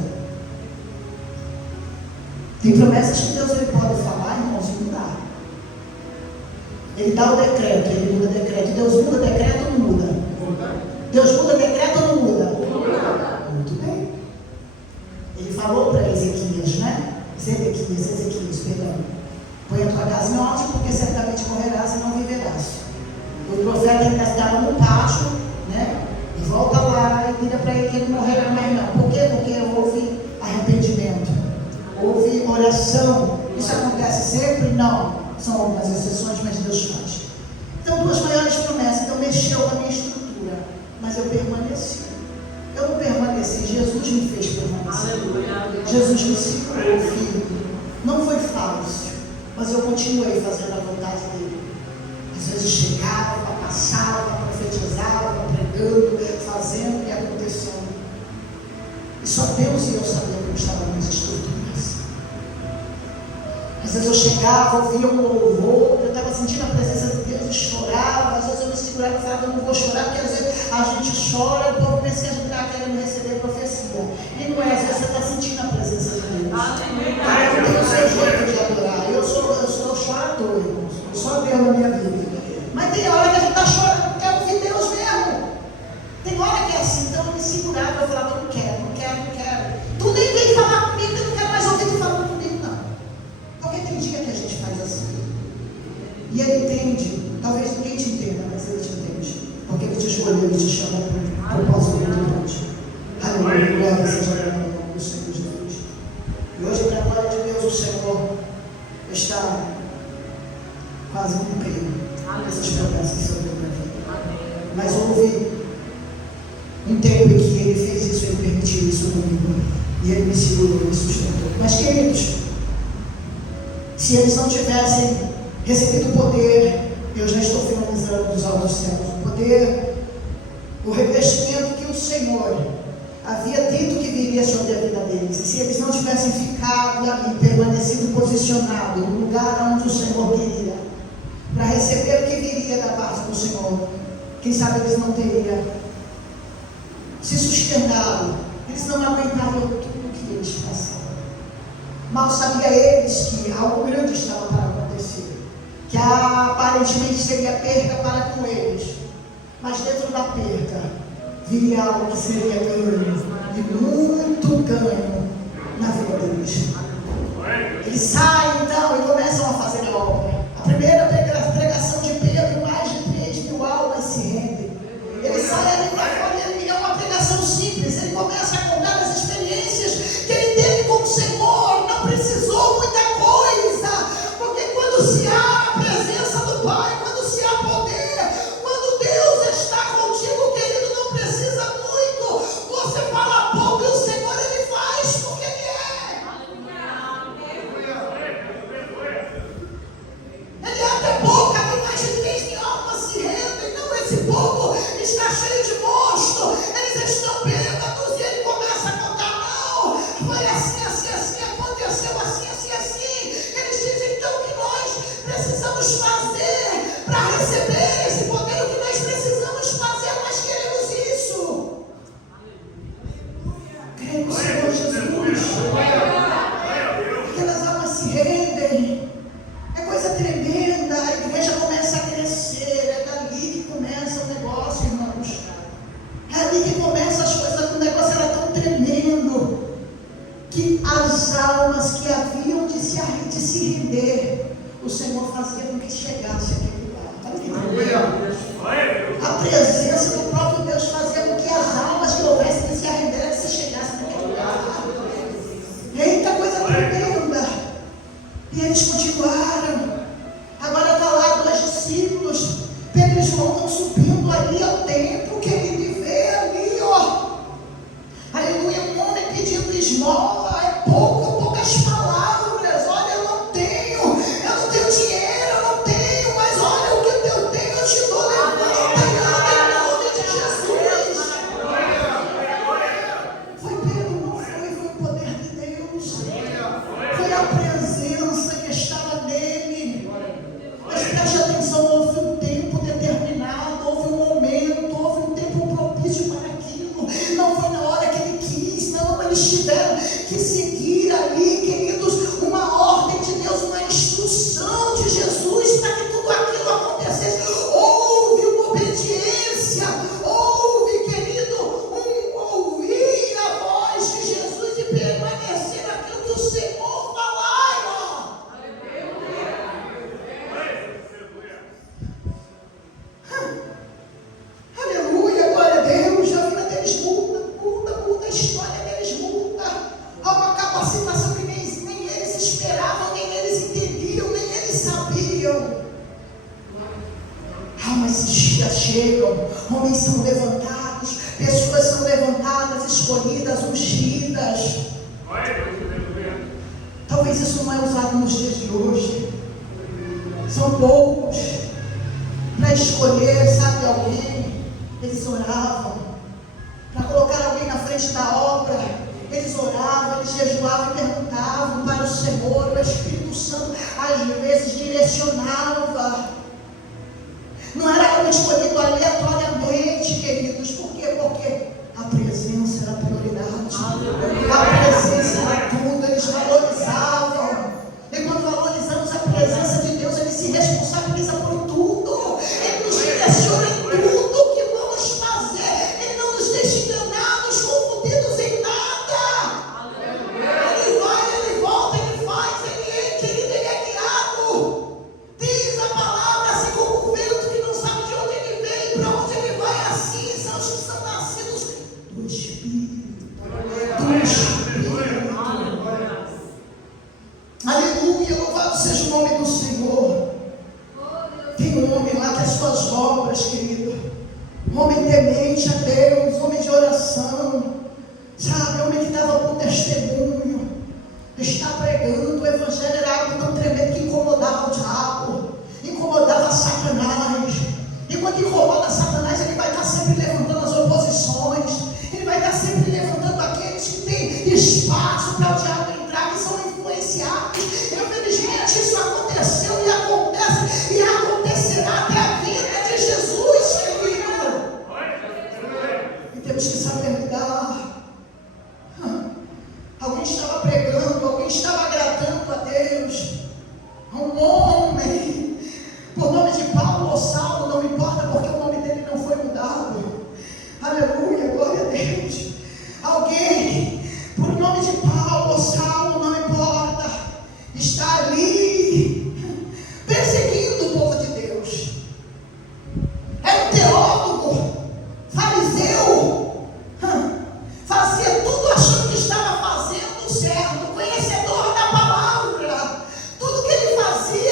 Tem promessas que Deus ele pode falar, irmãos, e mudar. Ele dá o decreto, ele muda o decreto. Deus muda o decreto ou não muda? Deus muda o decreto ou não muda? Muito bem. Ele falou para Ezequias, né? Ezequias, perdão. Põe a tua casa em ordem, porque certamente morrerás e não viverás. O profeta ainda estava no pátio, né? E volta lá e diga para ele que ele morrerá mais não. Por quê? Porque houve arrependimento, houve oração. Isso acontece sempre? Não. São algumas exceções, mas Deus faz. Então, 2 maiores promessas. Então, mexeu com a minha estrutura, mas eu permaneci. Eu não permaneci, Jesus me fez permanecer. Jesus me segurou, filho. Não foi fácil, mas eu continuei fazendo a vontade dele. Às vezes chegava, passava, profetizava, pregando, fazendo e acontecendo. E só Deus e eu sabiam como estavam minhas estruturas. Às vezes eu chegava, ouvia um louvor, eu estava sentindo a presença de Deus e chorava. Às vezes eu me segurava e falava, eu não vou chorar, porque às vezes a gente chora, o povo pensa que a gente está querendo receber profecia. E não é, às vezes você está sentindo a presença de Deus. Eu tenho o seu jeito de adorar. Eu sou chorador, irmãos. Eu sou Deus na minha vida. Mas tem hora que a gente está chorando, quer ouvir Deus mesmo. Tem hora que é assim, então eu me segurava, eu falava, não quero. Tu nem vem falar comigo, eu não quero mais ouvir tu falando comigo, não. Porque tem dia que a gente faz assim. E ele entende, talvez ninguém te entenda, mas ele te entende. Porque ele te escolheu, ele te chama para um propósito muito grande. Aleluia, glória seja o nome do Senhor Jesus. E hoje, para a glória de Deus, o Senhor está quase cumprindo essas promessas sobre a minha vida. Mas houve um tempo em que ele fez isso, ele permitiu isso comigo. E ele me segurou, me sustentou. Mas, queridos, se eles não tivessem recebido o poder, eu já estou finalizando dos altos céus, o poder, o revestimento que o Senhor havia dito que viria sobre a vida deles. E se eles não tivessem ficado ali, permanecido posicionado no lugar onde o Senhor queria, para receber o que viria da parte do Senhor, quem sabe eles não teriam se sustentado, eles não aguentariam tudo o que eles passaram. Mal sabia eles que algo grande estava para acontecer, que aparentemente seria perda para com eles, mas dentro da perda viria algo que seria ganho, e muito ganho na vida deles. Eles saem então e começam a fazer a obra. A primeira pregação de Pedro, mais de 3.000 almas se rendem. Ele sai ali para fora, é uma pregação simples. Ele começa a contar as experiências que ele teve com o Senhor. Não precisou muita coisa, porque quando se há a presença do Pai, quando se há poder, que as almas que haviam de se render, o Senhor fazia com que chegasse àquele lugar. A presença do próprio Deus fazia com que as almas que houvessem de se arrender, que se chegassem naquele lugar. Eita, coisa tremenda! E eles continuaram. Agora está lá 2 discípulos, Pedro e João estão subindo ali ao templo, querido, e vê ali, ó, aleluia, um homem pedindo esmola, é poucas palavras, olha, eu não tenho dinheiro, eu não tenho, mas olha o que eu tenho, eu te dou, levanta, em nome de Jesus. Foi Pedro, não foi o poder de Deus, foi a presença que estava nele. Mas preste atenção, houve um tempo determinado, houve um momento, houve um tempo propício para aquilo. Não foi na hora que ele quis, não, eles tiveram que seguir ali, queridos, uma ordem de Deus, uma instrução de Jesus para que tudo aquilo acontecesse. Houve uma obediência, houve, querido, um ouvir a voz de Jesus e permanecer naquilo que o Senhor falava. Aleluia, glória a Deus. A vida deles muda, a história deles muda. Há uma capacitação que nem eles esperavam, nem eles entendiam, nem eles sabiam. Mas esses dias chegam, homens são levantados, pessoas são levantadas, escolhidas, ungidas. Talvez isso não é usado nos dias de hoje. São poucos para escolher, sabe, alguém. Eles oravam para colocar alguém na frente da obra. Eles oravam, eles jejuavam e perguntavam para o Senhor. O Espírito Santo às vezes direcionava. Não era algo escolhido aleatoriamente, queridos. Por quê? Porque a presença era a prioridade. A presença era tudo. Eles valorizavam. E quando valorizamos a presença de Deus, Ele se responsabiliza por tudo. Ele nos direciona em tudo que vamos fazer. Ele não nos deixa enganados, confundidos em nada. Ele vai, Ele volta, Ele faz, querido, Ele é guiado. Diz a palavra, assim como o vento que não sabe de onde ele vem, para onde ele vai, assim são os que são nascidos do Espírito. Do Espírito. Aleluia, louvado seja o nome do Senhor. Tem um homem lá que as suas obras, querido, um homem temente a Deus, homem de oração, sabe, homem que dava bom testemunho, está pregando. O evangelho era algo tão tremendo que incomodava o diabo, incomodava Satanás. E quando incomoda Satanás, ele vai estar sempre levantando as oposições, ele vai estar sempre levantando aqueles que têm espaço para o diabo entrar, que são influenciados. Infelizmente isso aconteceu e acontece e acontecerá até a vinda de Jesus, querido. E temos que saber lidar. Alguém estava pregando, alguém estava agradando a Deus. Um homem, por nome de Paulo ou Saulo, não importa, porque o nome dele não foi mudado. Aleluia, glória a Deus. Alguém, por nome de Paulo ou Saulo, não importa, está ali perseguindo o povo de Deus. É um teólogo, fariseu, fazia tudo achando que estava fazendo certo, conhecedor da palavra. Tudo que ele fazia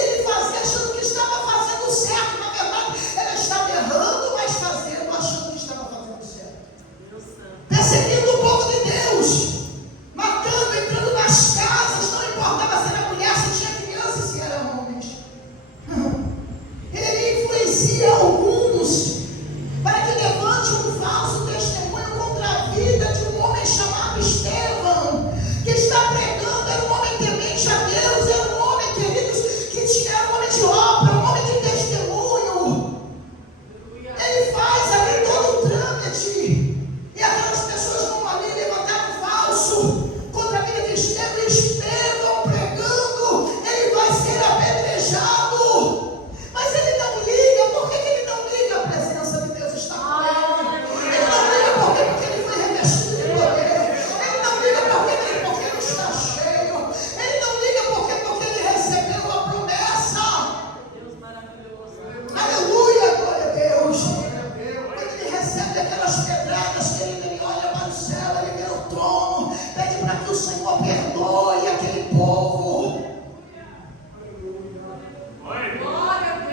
o Senhor perdoe aquele povo.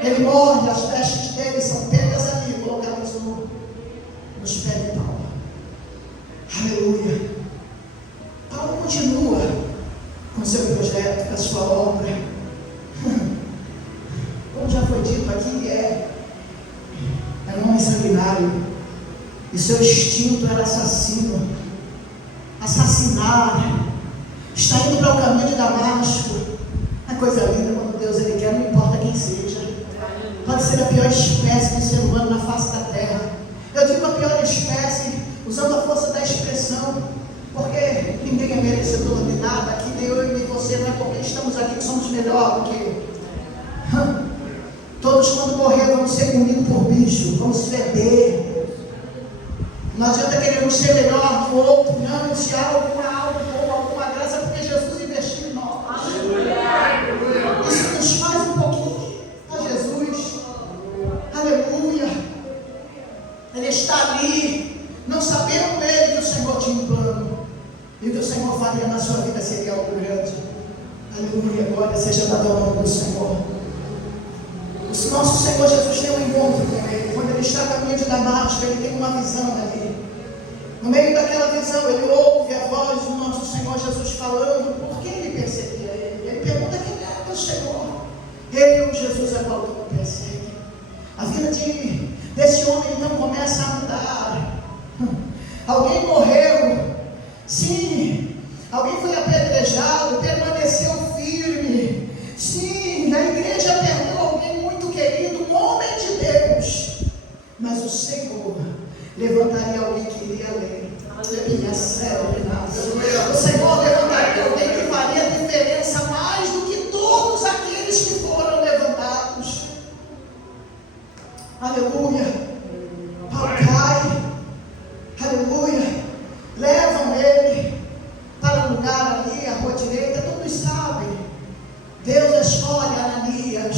Ele morre, as vestes dele são pegas ali, colocadas nos pés de Paulo. Aleluia. Paulo continua com seu projeto, com a sua obra. Como já foi dito aqui, era um homem sanguinário. E seu instinto era assassino. Assassinar. Está indo para o caminho de Damasco. É coisa linda quando Deus ele quer, não importa quem seja. Pode ser a pior espécie de ser humano na face da terra. Eu digo a pior espécie, usando a força da expressão, porque ninguém é merecedor de nada, aqui nem eu e nem você, não é porque estamos aqui que somos melhor do que. Todos quando morrer vamos ser comidos por bicho, vamos feder. Não adianta queremos ser melhor que o outro, não, se há alguma boa, alguma graça, porque Jesus investiu em nós. Isso nos faz um pouquinho a Jesus. Aleluia. Ele está ali, não sabendo ele que o Senhor tinha um plano. E o que o Senhor faria na sua vida seria algo grande. Aleluia, glória seja dada ao nome do Senhor. O nosso Senhor Jesus tem um encontro com ele. Quando ele está a caminho de Damasco, ele tem uma visão ali. No meio daquela visão, ele ouve a voz do nosso Senhor Jesus falando. Por que ele perseguia ele? Ele pergunta quem é o Senhor. Eu, Jesus, é qual que não persegue. A vida desse homem então começa a mudar. Alguém morreu. Sim. Alguém foi apedrejado, permaneceu firme. Sim, a igreja perdeu alguém muito querido, um homem de Deus. Mas o Senhor levantaria alguém que iria além. Aleluia, céu, o Senhor levantaria alguém que faria diferença mais do que todos aqueles que foram levantados. Aleluia. Paulo cai. Aleluia. Levam ele para um lugar ali, a rua direita, todos sabem. Deus escolhe Ananias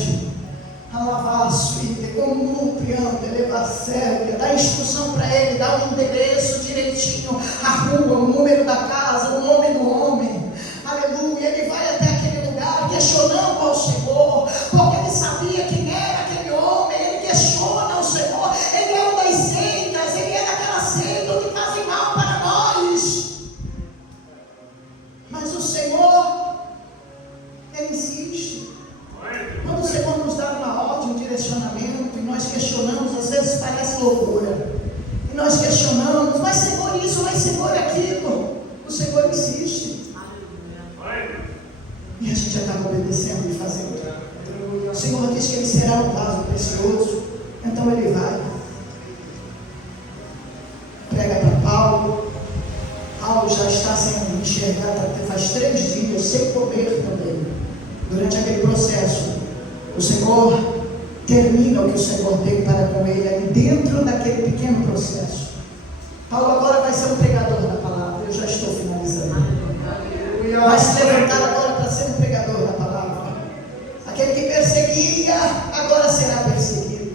a lavar as filhas, como um piano, levar a sério, dá instrução para ele, dá um endereço direitinho, a rua, o número da casa, o nome do homem. Aleluia. Ele vai até aquele lugar questionando ao Senhor, porque ele sabia quem era aquele homem. Ele questiona o Senhor. Ele é uma das seitas, ele é daquela seita que fazem mal para nós. Mas o Senhor, ele insiste. Quando o Senhor nos dá uma ordem, um direcionamento, e nós questionamos, às vezes parece loucura. E nós questionamos, mas Senhor isso, mas Senhor aquilo. O Senhor insiste. E a gente acaba obedecendo e fazendo. O Senhor diz que ele será um vaso precioso. Então ele vai. Prega para Paulo. Paulo já está sem enxergar, faz 3 dias, sem comer também. Durante aquele processo, o Senhor termina o que o Senhor tem para com ele ali dentro daquele pequeno processo. Paulo agora vai ser um pregador da palavra. Eu já estou finalizando. Vai se levantar agora para ser um pregador da palavra. Aquele que perseguia, agora será perseguido.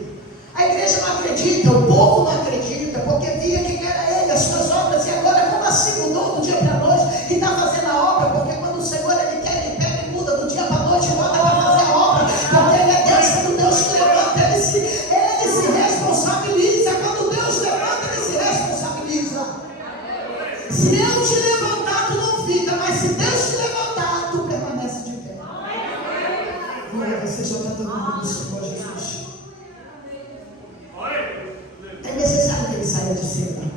A igreja não acredita, o povo não acredita, porque via quem era ele, as suas obras, e agora como assim mudou do dia para a noite e está fazendo a obra? Porque quando o Senhor ele quer, ele pega e muda do dia para a noite e manda para fazer a obra, porque ele é Deus, quando Deus te levanta, ele se responsabiliza. Quando Deus levanta, ele se responsabiliza. Se eu te levantar, tu não fica, mas se Deus te levantar, tu permanece de pé. Glória seja para todo mundo, Senhor Jesus. É necessário que ele saia de cena.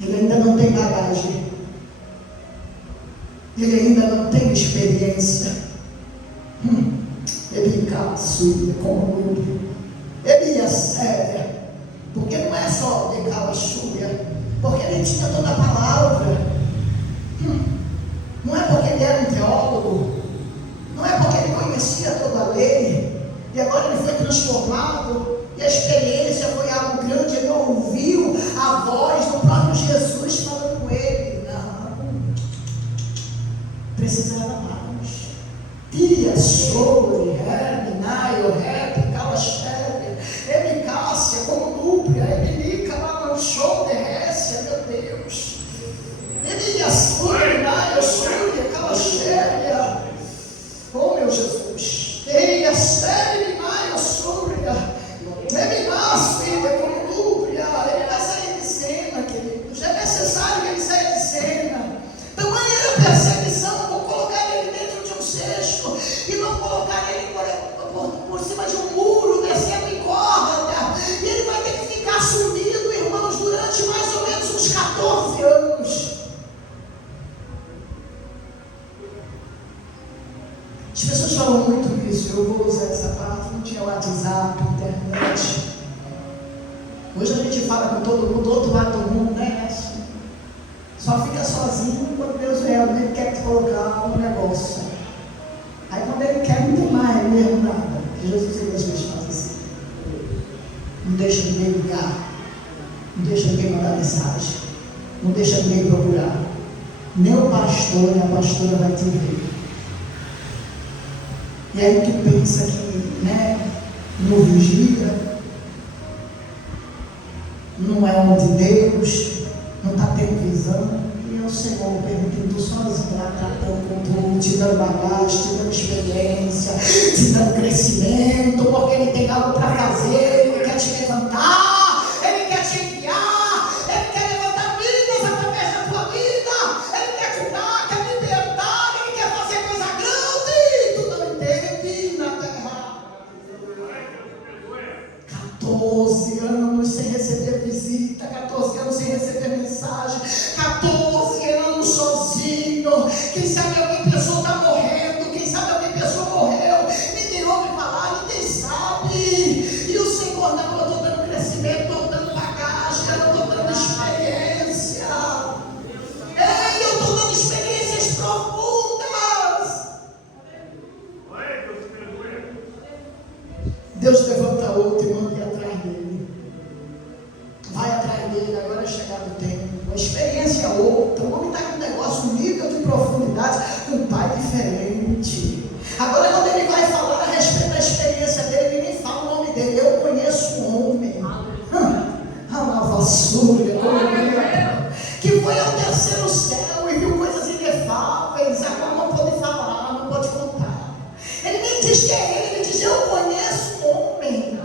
Ele ainda não tem bagagem. Ele ainda não tem experiência. Ele caçou como ele ia séria. Porque não é só pegar a chúria. Porque ele tinha toda a palavra. Não é porque ele era um teólogo. Não é porque ele conhecia toda a lei. E agora ele foi transformado. E a experiência foi algo grande. Ele ouviu a voz do próprio Jesus falando com ele. Não. Precisava mais. Tia, sobre, rebe, naio, rebe, calaxebe, eficácia, como dupla, ebilica, lá no show, derrece, meu Deus. Elias, As pessoas falam muito isso, eu vou usar essa parte, não tinha WhatsApp, internet. Hoje a gente fala com todo mundo, do outro lado do mundo, né? Só fica sozinho quando Deus realmente quer te colocar um negócio. Aí quando Ele quer, não tem mais mesmo nada. Jesus às vezes faz assim. Não deixa ninguém ligar, não deixa ninguém mandar mensagem, não deixa ninguém procurar. Nem o pastor, nem a pastora vai te ver. E aí tu pensa que, né, não vigia, não é homem de Deus, não está tendo visão. E o Senhor permitindo tu sozinho lá, tratando com tudo, te dando bagagem, te dando experiência, te dando crescimento, porque Ele tem algo para fazer, Ele quer te levantar, Ele quer te enviar, Ele quer levantar vidas através da tua vida, Ele quer curar, quer libertar, Ele quer fazer coisa grande. Tu não entende na terra. 14 anos sem receber visita, 14 anos sem receber mensagem, 14 anos sozinho. Quem sabe alguém pensou está morrendo, quem sabe alguém pensou morreu, ninguém ouve falar, ninguém sabe. E o Senhor não, eu estou dando crescimento, estou dando bagagem, eu estou dando experiência. Ei, eu estou dando experiências profundas. Deus levanta outro e manda ir atrás dele. Vai atrás dele, agora é chegado o tempo. A experiência é outra. O homem está com um negócio, um nível de profundidade, com um pai diferente. Agora, quando ele vai falar a respeito da experiência dele, ele nem fala o nome dele. Eu conheço um homem, uma vassoura, que foi ao terceiro céu e viu coisas inefáveis. Agora não pode falar, não pode contar. Ele nem diz que é ele diz: eu conheço um homem.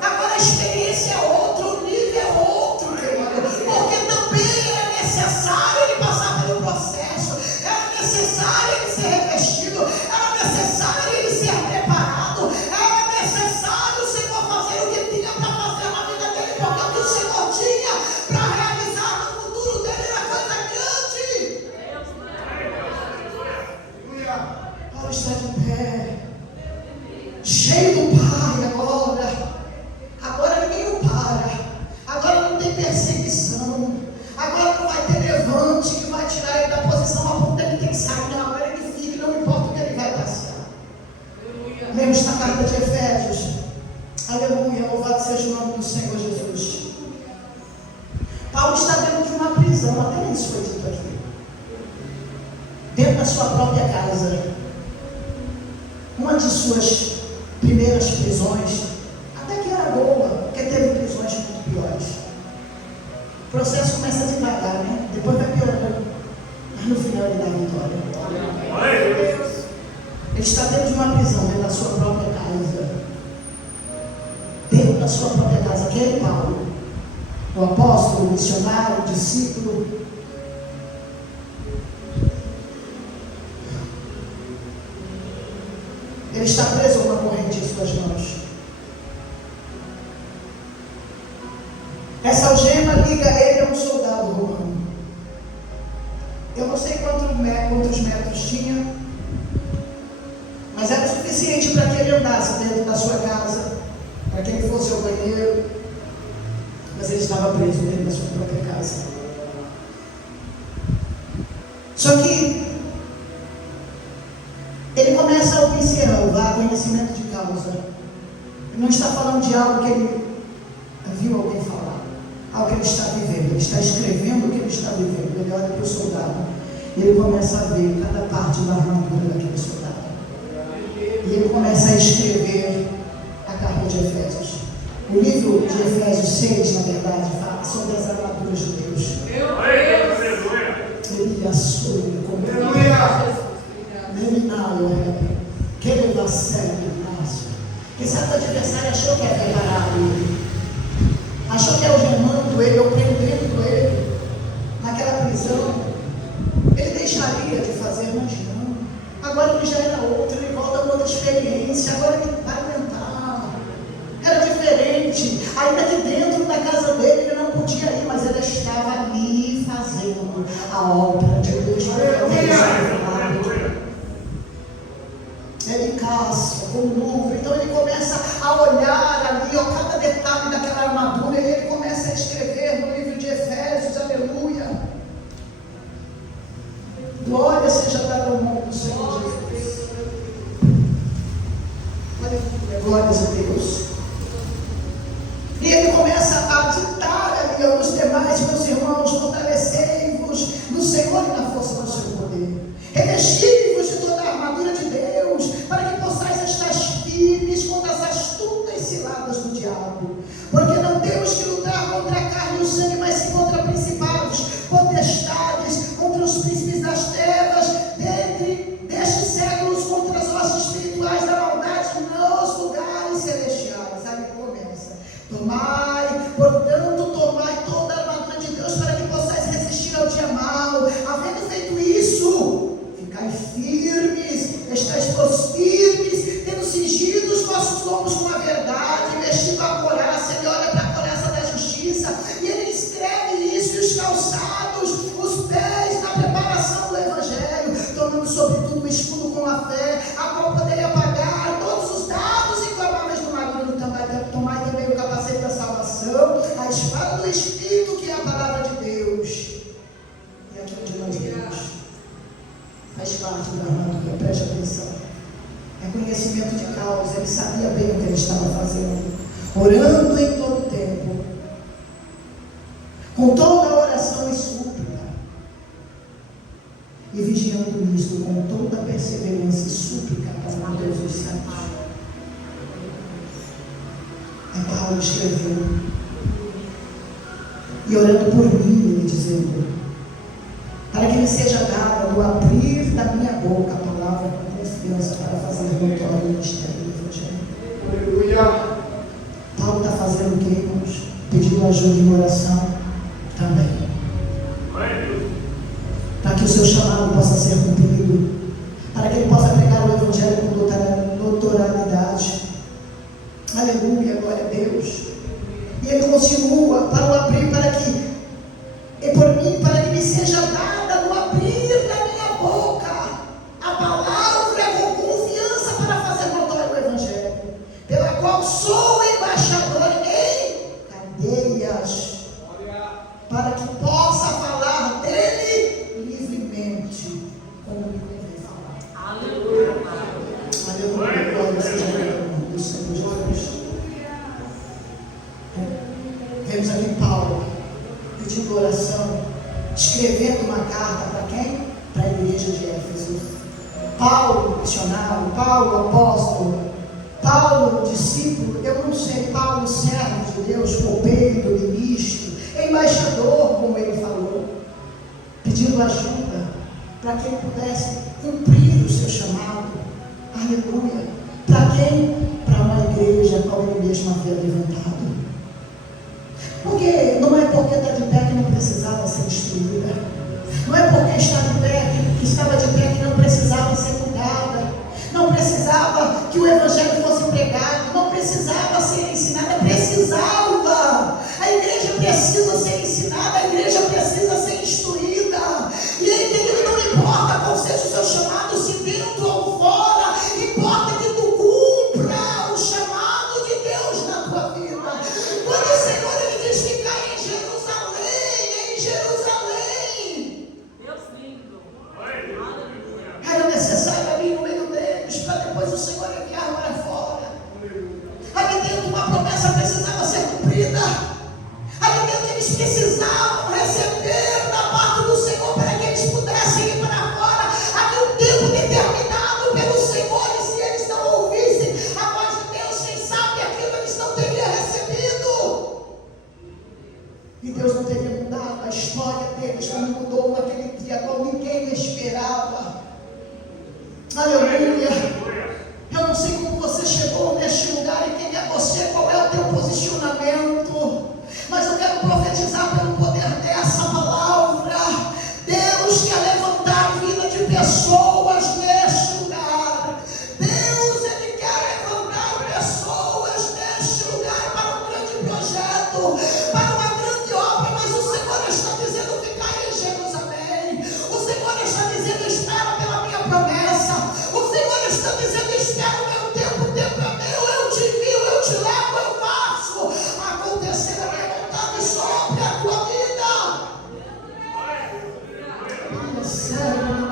Agora a experiência é outra, o nível é outro, querido. Porque também é necessário ele passar pelo processo, era necessário ele ser revestido, era necessário ele ser preparado, era necessário o Senhor fazer o que tinha para fazer na vida dele, porque o que o Senhor tinha para realizar no futuro dele era coisa grande. Agora está de pé, cheio do Pai agora. Agora ninguém o para. Agora não tem perseguição. Agora não vai ter levante que vai tirar ele da posição a ponto dele ter que sair. Não, agora ele fica, não importa o que ele vai passar. Lemos na carta de Efésios. Aleluia, louvado seja o nome do Senhor Jesus. Paulo está dentro de uma prisão, até isso foi dito aqui. Dentro da sua própria casa. Uma de suas primeiras prisões, até que era boa, porque teve prisões muito piores. O processo começa devagar, né? Depois vai piorando, mas no final ele dá a vitória. Ele está dentro de uma prisão, dentro da sua própria casa. Dentro da sua própria casa. Quem é Paulo? O apóstolo, o missionário, o discípulo. Ele está preso a uma corrente em suas mãos. Essa algema liga ele a um soldado romano. Eu não sei quantos metros tinha, mas era o suficiente para que ele andasse dentro da sua casa, para que ele fosse ao banheiro, mas ele estava preso dentro da sua própria casa. Só que ele começa a observar conhecimento de causa. Ele não está falando de algo que ele viu alguém falar, algo que ele está vivendo. Ele está escrevendo o que ele está vivendo. Ele olha para o soldado e ele começa a ver cada parte da armadura daquele soldado. E ele começa a escrever a carta de Efésios. O livro de Efésios 6, na verdade, fala sobre as armaduras de Deus. Ele assume como que ele vai ser. Quem sabe o adversário achou que ia preparar ele, achou que ia algemando ele ou prendendo ele naquela prisão, ele deixaria de fazer, mas não. Agora ele já era outro, ele volta com outra experiência, agora ele vai aguentar. Era diferente, ainda que dentro da casa dele ele não podia ir, mas ele estava ali fazendo a obra de Deus. Glória seja dada ao nome do Senhor Jesus. Aleluia, glórias a Deus. E ele começa a ditar ali aos demais, meus irmãos, fortalecei-vos no Senhor e na força do seu poder. Revesti-vos de toda a armadura de Deus, para que possais estar firmes contra as astutas ciladas do diabo. Porque não temos que lutar contra a carne e o sangue, mas sim contra principados, potestades, contra os príncipes das trevas, destes séculos, contra as hostes espirituais da maldade nos lugares celestiais. Aí começa. Portanto, tomai toda a armadura de Deus para que possais resistir ao dia mau. Havendo feito isso, ficai firmes, estáis firmes, tendo cingido os vossos lombos com a verdade, vestindo a couraça. Ele olha para a couraça da justiça e ele escreve isso, e os calçados, os pés na preparação do Evangelho, tomando sobretudo o escudo com a fé, a qual poderia apagar todos os dados inflamáveis do maligno. Tomai também o capacete da salvação, a espada do Espírito, que é a palavra de Deus. E aqui onde nós temos, faz parte da armadura, preste atenção. É conhecimento de causa, ele sabia bem o que ele estava fazendo. Orando em todo tempo, com toda a oração e súplica, e vigiando isto com toda a perseverança e súplica para o Deus dos santos. Paulo escreveu, e orando por mim, ele dizendo, para que me seja dada no abrir da minha boca a palavra com confiança para fazer notório o ministério do Evangelho. Aleluia! Paulo está fazendo o que, irmãos? Pedindo ajuda em oração também. Para que o seu chamado possa ser cumprido, para que ele possa pregar o Evangelho com doutoralidade. Aleluia, glória a Deus. E ele continua para o abrir, para que, e por mim, para que me seja dada no abrir da minha boca a palavra com confiança para fazer notório o Evangelho, pela qual sou embaixador em cadeias, para que possa falar dele livremente, como me convém falar. Aleluia. Aleluia, glória seja dada ao nome do Senhor Jesus. Vemos aqui Paulo pedindo oração, escrevendo uma carta para quem? Para a igreja de Éfeso. Paulo, missionário, Paulo, apóstolo, Paulo, discípulo, eu não sei, Paulo, servo de Deus, copeiro, ministro, embaixador, como ele falou, pedindo ajuda para que ele pudesse cumprir o seu chamado. Aleluia. Para quem? Para uma igreja a qual ele mesmo havia levantado. Porque não é porque está de pé que não precisava ser instruída. Não é porque está de pé que estava de pé que não precisava ser cuidada. Não precisava que o Evangelho fosse pregado. Não precisava ser ensinada. Precisava. A igreja precisa ser ensinada. A igreja precisa ser instruída. E aí, querido, não importa qual seja o seu chamado, se dentro ou fora, importa que tu cumpra o chamado de Deus na tua vida. Quando o Senhor ele diz ficar em Jerusalém, Deus lindo. era necessário ali no meio deles, para depois o Senhor enviar para fora. Ali dentro uma promessa precisava ser cumprida. Ali dentro eles precisavam receber da parte do Senhor para que eles pudessem ir para fora. Havia um tempo determinado pelo Senhor, e se eles não ouvissem a voz de Deus, quem sabe aquilo eles não teriam recebido. E Deus não teria mudado a história deles como mudou naquele dia, qual ninguém esperava. Aleluia. Eu não sei como você chegou neste lugar e quem é você, qual é o teu posicionamento, mas eu quero profetizar pelo poder dessa palavra. Deus quer levantar a vida de pessoas neste lugar. Deus, Ele quer levantar pessoas neste lugar para um grande projeto, para uma grande obra, mas o Senhor está dizendo ficar em Jerusalém. O Senhor está dizendo espera pela minha promessa. O Senhor está dizendo espera o meu tempo, o tempo é meu, eu te envio, eu te levo, eu faço acontecer a minha vontade sobre a tua vida. Sério,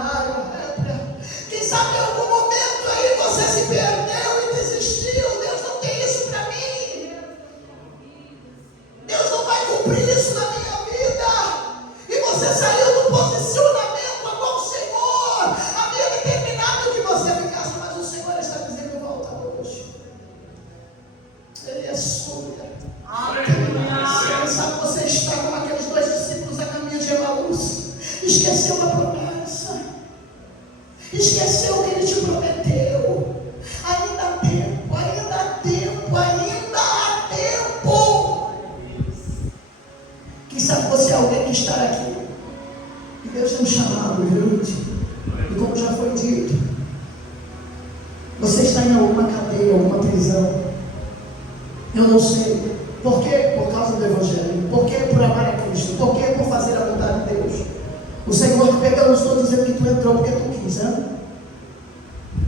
pregando, não estou dizendo que tu entrou porque tu quis, né?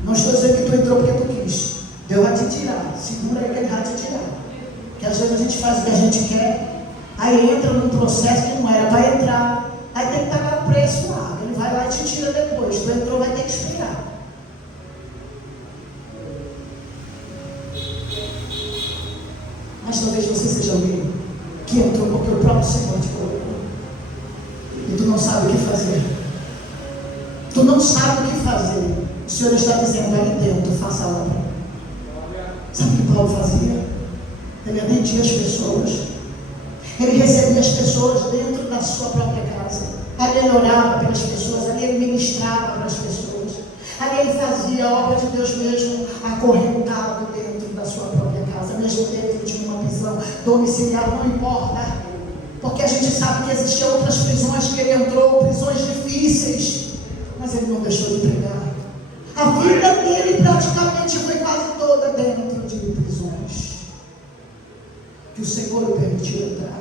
Não estou dizendo que tu entrou porque tu quis. Deus vai te tirar. Segura aí que Ele vai te tirar. Porque às vezes a gente faz o que a gente quer, aí entra num processo que não era para entrar, aí tem que pagar o preço lá. Ele vai lá e te tira depois. Tu entrou, vai ter que expirar. Mas talvez você seja alguém que entrou porque o próprio Senhor te colocou. E tu não sabe o que fazer. Tu não sabe o que fazer. O Senhor está dizendo aí dentro, faça a obra. Sabe o que Paulo fazia? Ele atendia as pessoas. Ele recebia as pessoas dentro da sua própria casa. Ali ele orava pelas pessoas, ali ele ministrava para as pessoas. Ali ele fazia a obra de Deus mesmo acorrentado dentro da sua própria casa, mesmo dentro de uma prisão domiciliar, não importa. Porque a gente sabe que existiam outras prisões que ele entrou, prisões difíceis, mas ele não deixou de pregar. A vida dele praticamente foi quase toda dentro de prisões que o Senhor o permitiu entrar.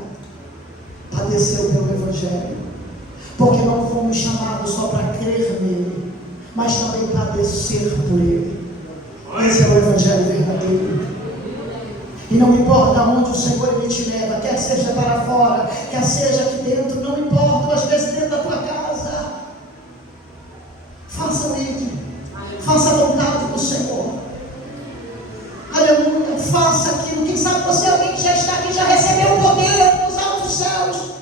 Padeceu pelo Evangelho, porque não fomos chamados só para crer nele, mas também padecer por ele. Esse é o Evangelho verdadeiro. E não importa onde o Senhor ele te leva, quer seja para fora, quer seja aqui dentro, não importa, às vezes dentro da tua casa, faça o ídolo, faça a vontade do Senhor. Aleluia, faça aquilo. Quem sabe você é alguém que já está aqui, já recebeu o poder nos altos céus.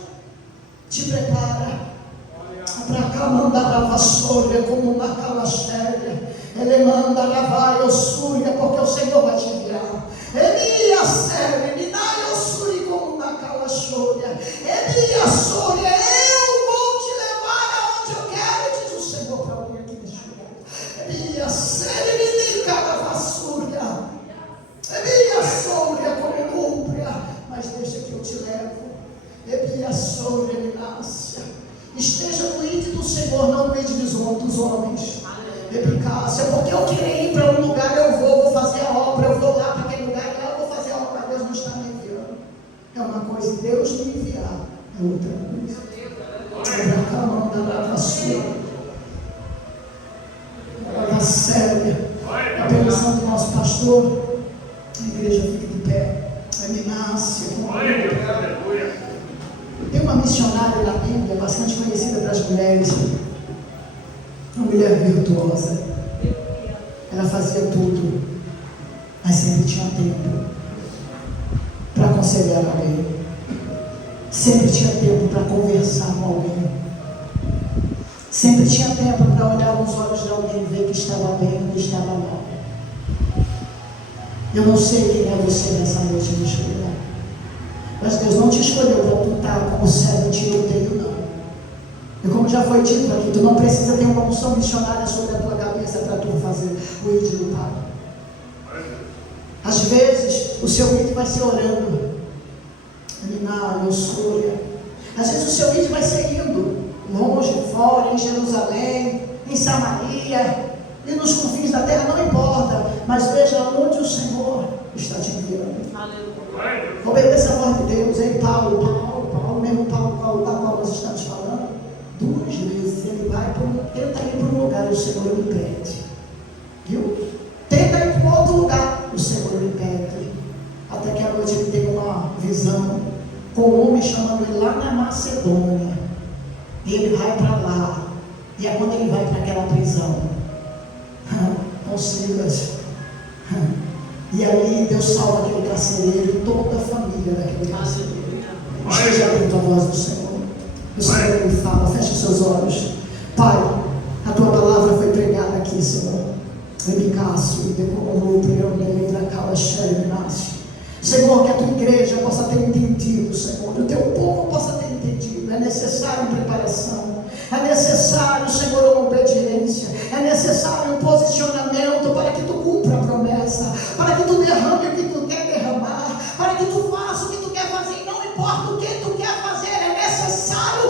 Te prepara para cá mandar a vassoura como uma calaxéria. Ele manda lavar a ossúria, porque o Senhor vai te enviar. Ele acere, me dá a ossúria como uma calaxória. Ele assúria, eu vou te levar aonde eu quero, diz o Senhor para alguém aqui neste lugar. Ele acere, me dá a vassoura. Ele assúria como cúmpria, mas deixa que eu te levo. Ele assúria, ele nasce. Esteja no íntimo do Senhor, não no íntimo dos homens. Eficácia, porque eu queria ir para um lugar, eu vou fazer a obra, eu vou lá para aquele lugar, eu vou fazer a obra, Deus não está me enviando. É uma coisa, Deus me enviar, é outra coisa. Para cá, manda lá para sua. Olha séria, a permissão do nosso pastor, a igreja fica de pé, a Minácia. Tem uma missionária na Bíblia, bastante conhecida para as mulheres. Uma mulher virtuosa. Ela fazia tudo, mas sempre tinha tempo para aconselhar alguém. Sempre tinha tempo para conversar com alguém. Sempre tinha tempo para olhar nos olhos de alguém e ver que estava bem ou que estava mal. Eu não sei quem é você nessa noite no lugar, mas Deus não te escolheu para tu estar como servo de tiroteio, não. E como já foi dito aqui, tu não precisa ter uma unção missionária sobre a tua cabeça para tu fazer o ídolo do Pai. Às vezes, o seu ídolo vai ser orando. Minário, Súria. Às vezes o seu ídolo vai ser indo longe, fora, em Jerusalém, em Samaria, e nos confins da terra, não importa. Mas veja onde o Senhor está te enviando. Obedeça a voz de Deus. Ei, Paulo, mesmo Paulo, da qual nós estamos falando. 2 vezes ele vai tenta ir para um lugar e o Senhor lhe impede. Viu? Tenta ir para um outro lugar, o Senhor lhe impede. Até que à noite ele tem uma visão com um homem chamando ele lá na Macedônia. E ele vai para lá. E é quando ele vai para aquela prisão com Silas. E ali Deus salva aquele carcereiro e toda a família daquele carcereiro. Esteja atento à voz do Senhor. O Senhor me fala, feche os seus olhos. Pai, a tua palavra foi pregada aqui, Senhor. Senhor, que a tua igreja possa ter entendido, Senhor, que o teu povo possa ter entendido. É necessário preparação, é necessário, Senhor, uma obediência, é necessário um posicionamento para que tu cumpra a promessa, para que tu derrame o que tu quer derramar, para que tu faça o que tu quer fazer, e não importa o que tu quer fazer, é necessário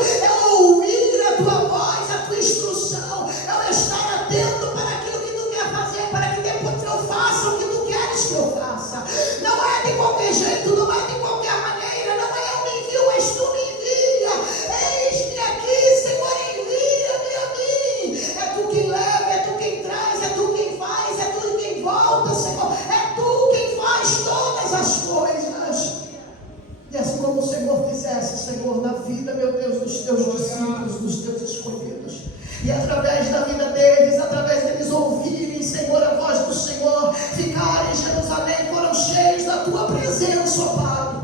ouvir a tua voz, a tua instrução, eu estar atento para aquilo que tu quer fazer, para que depois eu faça o que tu queres que eu faça. Não é de qualquer jeito, não é de qualquer maneira, não é eu me envio, mas tu me envia. Eis-me aqui, Senhor, envia-me Jerusalém foram cheios da tua presença, ó Pai.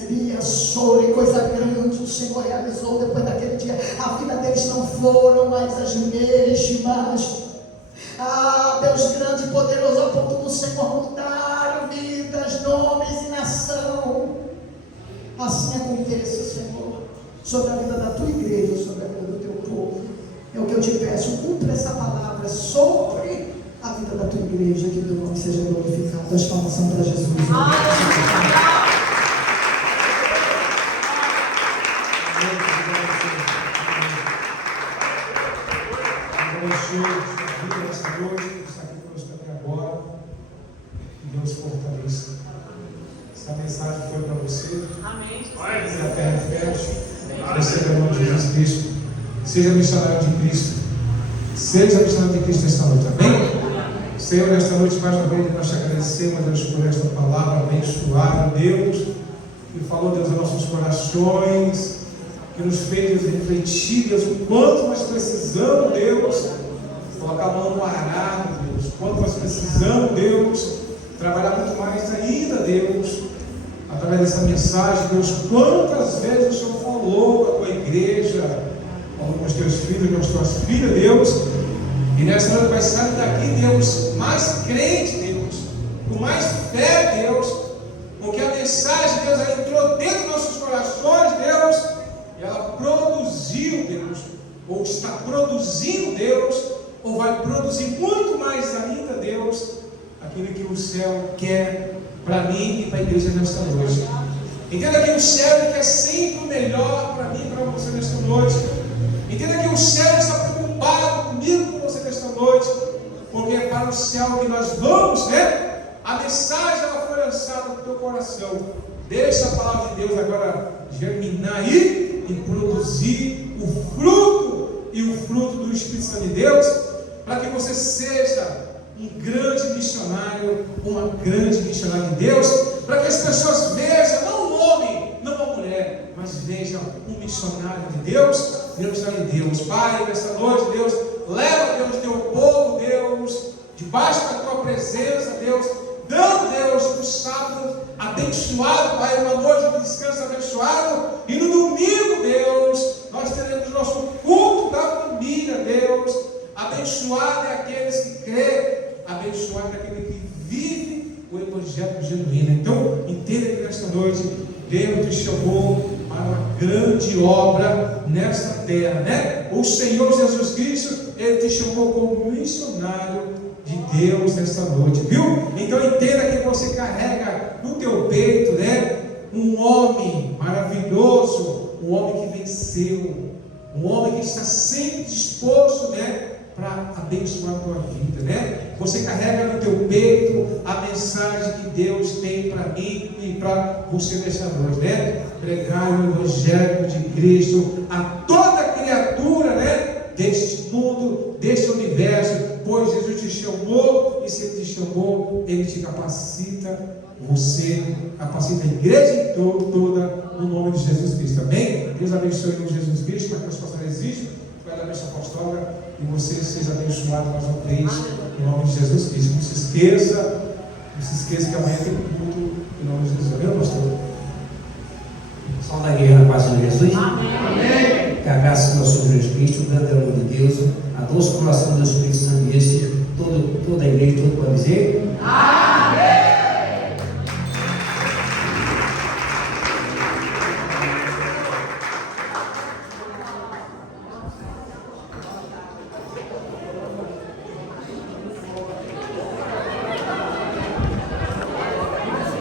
Elias, choro e coisa grande o Senhor realizou depois daquele dia. A vida deles não foram mais as mesmas. Ah, Deus grande e poderoso, ao ponto do Senhor mudar vidas, nomes e nação. Assim aconteça, Senhor, sobre a vida da tua igreja, sobre a vida do teu povo. É o que eu te peço, cumpra essa palavra sobre a vida da tua igreja, que teu nome seja glorificado. As palmas são para Jesus. Nesta noite, que está aqui conosco até agora, que Deus fortaleça. Essa mensagem foi para você. Amém. Se a terra é fértil, receba o nome de Jesus Cristo. Seja missionário de Cristo. Seja missionário de Cristo esta noite. Amém? Senhor, nesta noite, mais uma vez, nós te agradecemos, Deus, por esta palavra abençoada, Deus, que falou, Deus, aos nossos corações, que nos fez refletir, Deus, o quanto nós precisamos, Deus, colocar a mão no arado, Deus, quanto nós precisamos, Deus, trabalhar muito mais ainda, Deus, através dessa mensagem, Deus, quantas vezes o Senhor falou com a tua igreja, com os teus filhos, com as tuas filhas, Deus, e nessa noite vai sair daqui, Deus, mais crente, Deus, com mais fé, Deus, porque a mensagem, Deus, ela entrou dentro dos nossos corações, Deus, e ela produziu, Deus, ou está produzindo, Deus, ou vai produzir muito mais ainda, Deus, aquilo que o céu quer para mim e para a igreja nesta noite. Entenda que o céu quer sempre o melhor para mim e para você nesta noite. Entenda que o céu está preocupado comigo, com você nesta noite, porque é para o céu que nós vamos, né? A mensagem ela foi lançada no teu coração. Deixa a palavra de Deus agora germinar aí e produzir o fruto e o fruto do Espírito Santo de Deus, para que você seja um grande missionário, uma grande missionária de Deus, para que as pessoas vejam, não um homem, não uma mulher, mas vejam um missionário de Deus, missionário de Deus. Pai, nesta noite, Deus, leva, Deus, teu povo, Deus, debaixo da tua presença, Deus, dando, Deus, o sábado abençoado, Pai, uma noite de descanso abençoado, e no domingo, Deus, nós teremos nosso culto da família, Deus. Abençoado é aqueles que creem, abençoado é aquele que vive o Evangelho genuíno. Então, entenda que nesta noite, Deus te chamou para uma grande obra nesta terra, né? O Senhor Jesus Cristo, Ele te chamou como missionário de Deus nesta noite, viu? Então, entenda que você carrega no teu peito, né? Um homem maravilhoso, um homem que venceu, um homem que está sempre disposto, né? Para abençoar a tua vida, né? Você carrega no teu peito a mensagem que Deus tem para mim e para você nesta noite, né? Pregar o Evangelho de Cristo a toda criatura, né? Deste mundo, deste universo, pois Jesus te chamou, e se Ele te chamou, Ele te capacita, você capacita a igreja toda, no nome de Jesus Cristo, amém? Deus abençoe o Jesus Cristo, para que nós possamos resistir, vai dar a bênção apostólica, e você seja abençoado mais uma vez, em nome de Jesus Cristo. Não se esqueça que amanhã tem culto, em nome de Jesus. Amém, pastor? Salve a igreja na paz de Jesus. Amém. Que a graça do nosso Senhor Jesus Cristo, o grande amor de Deus, a doce coração do Espírito Santo, e esse, toda a igreja, todo pode dizer. Amém.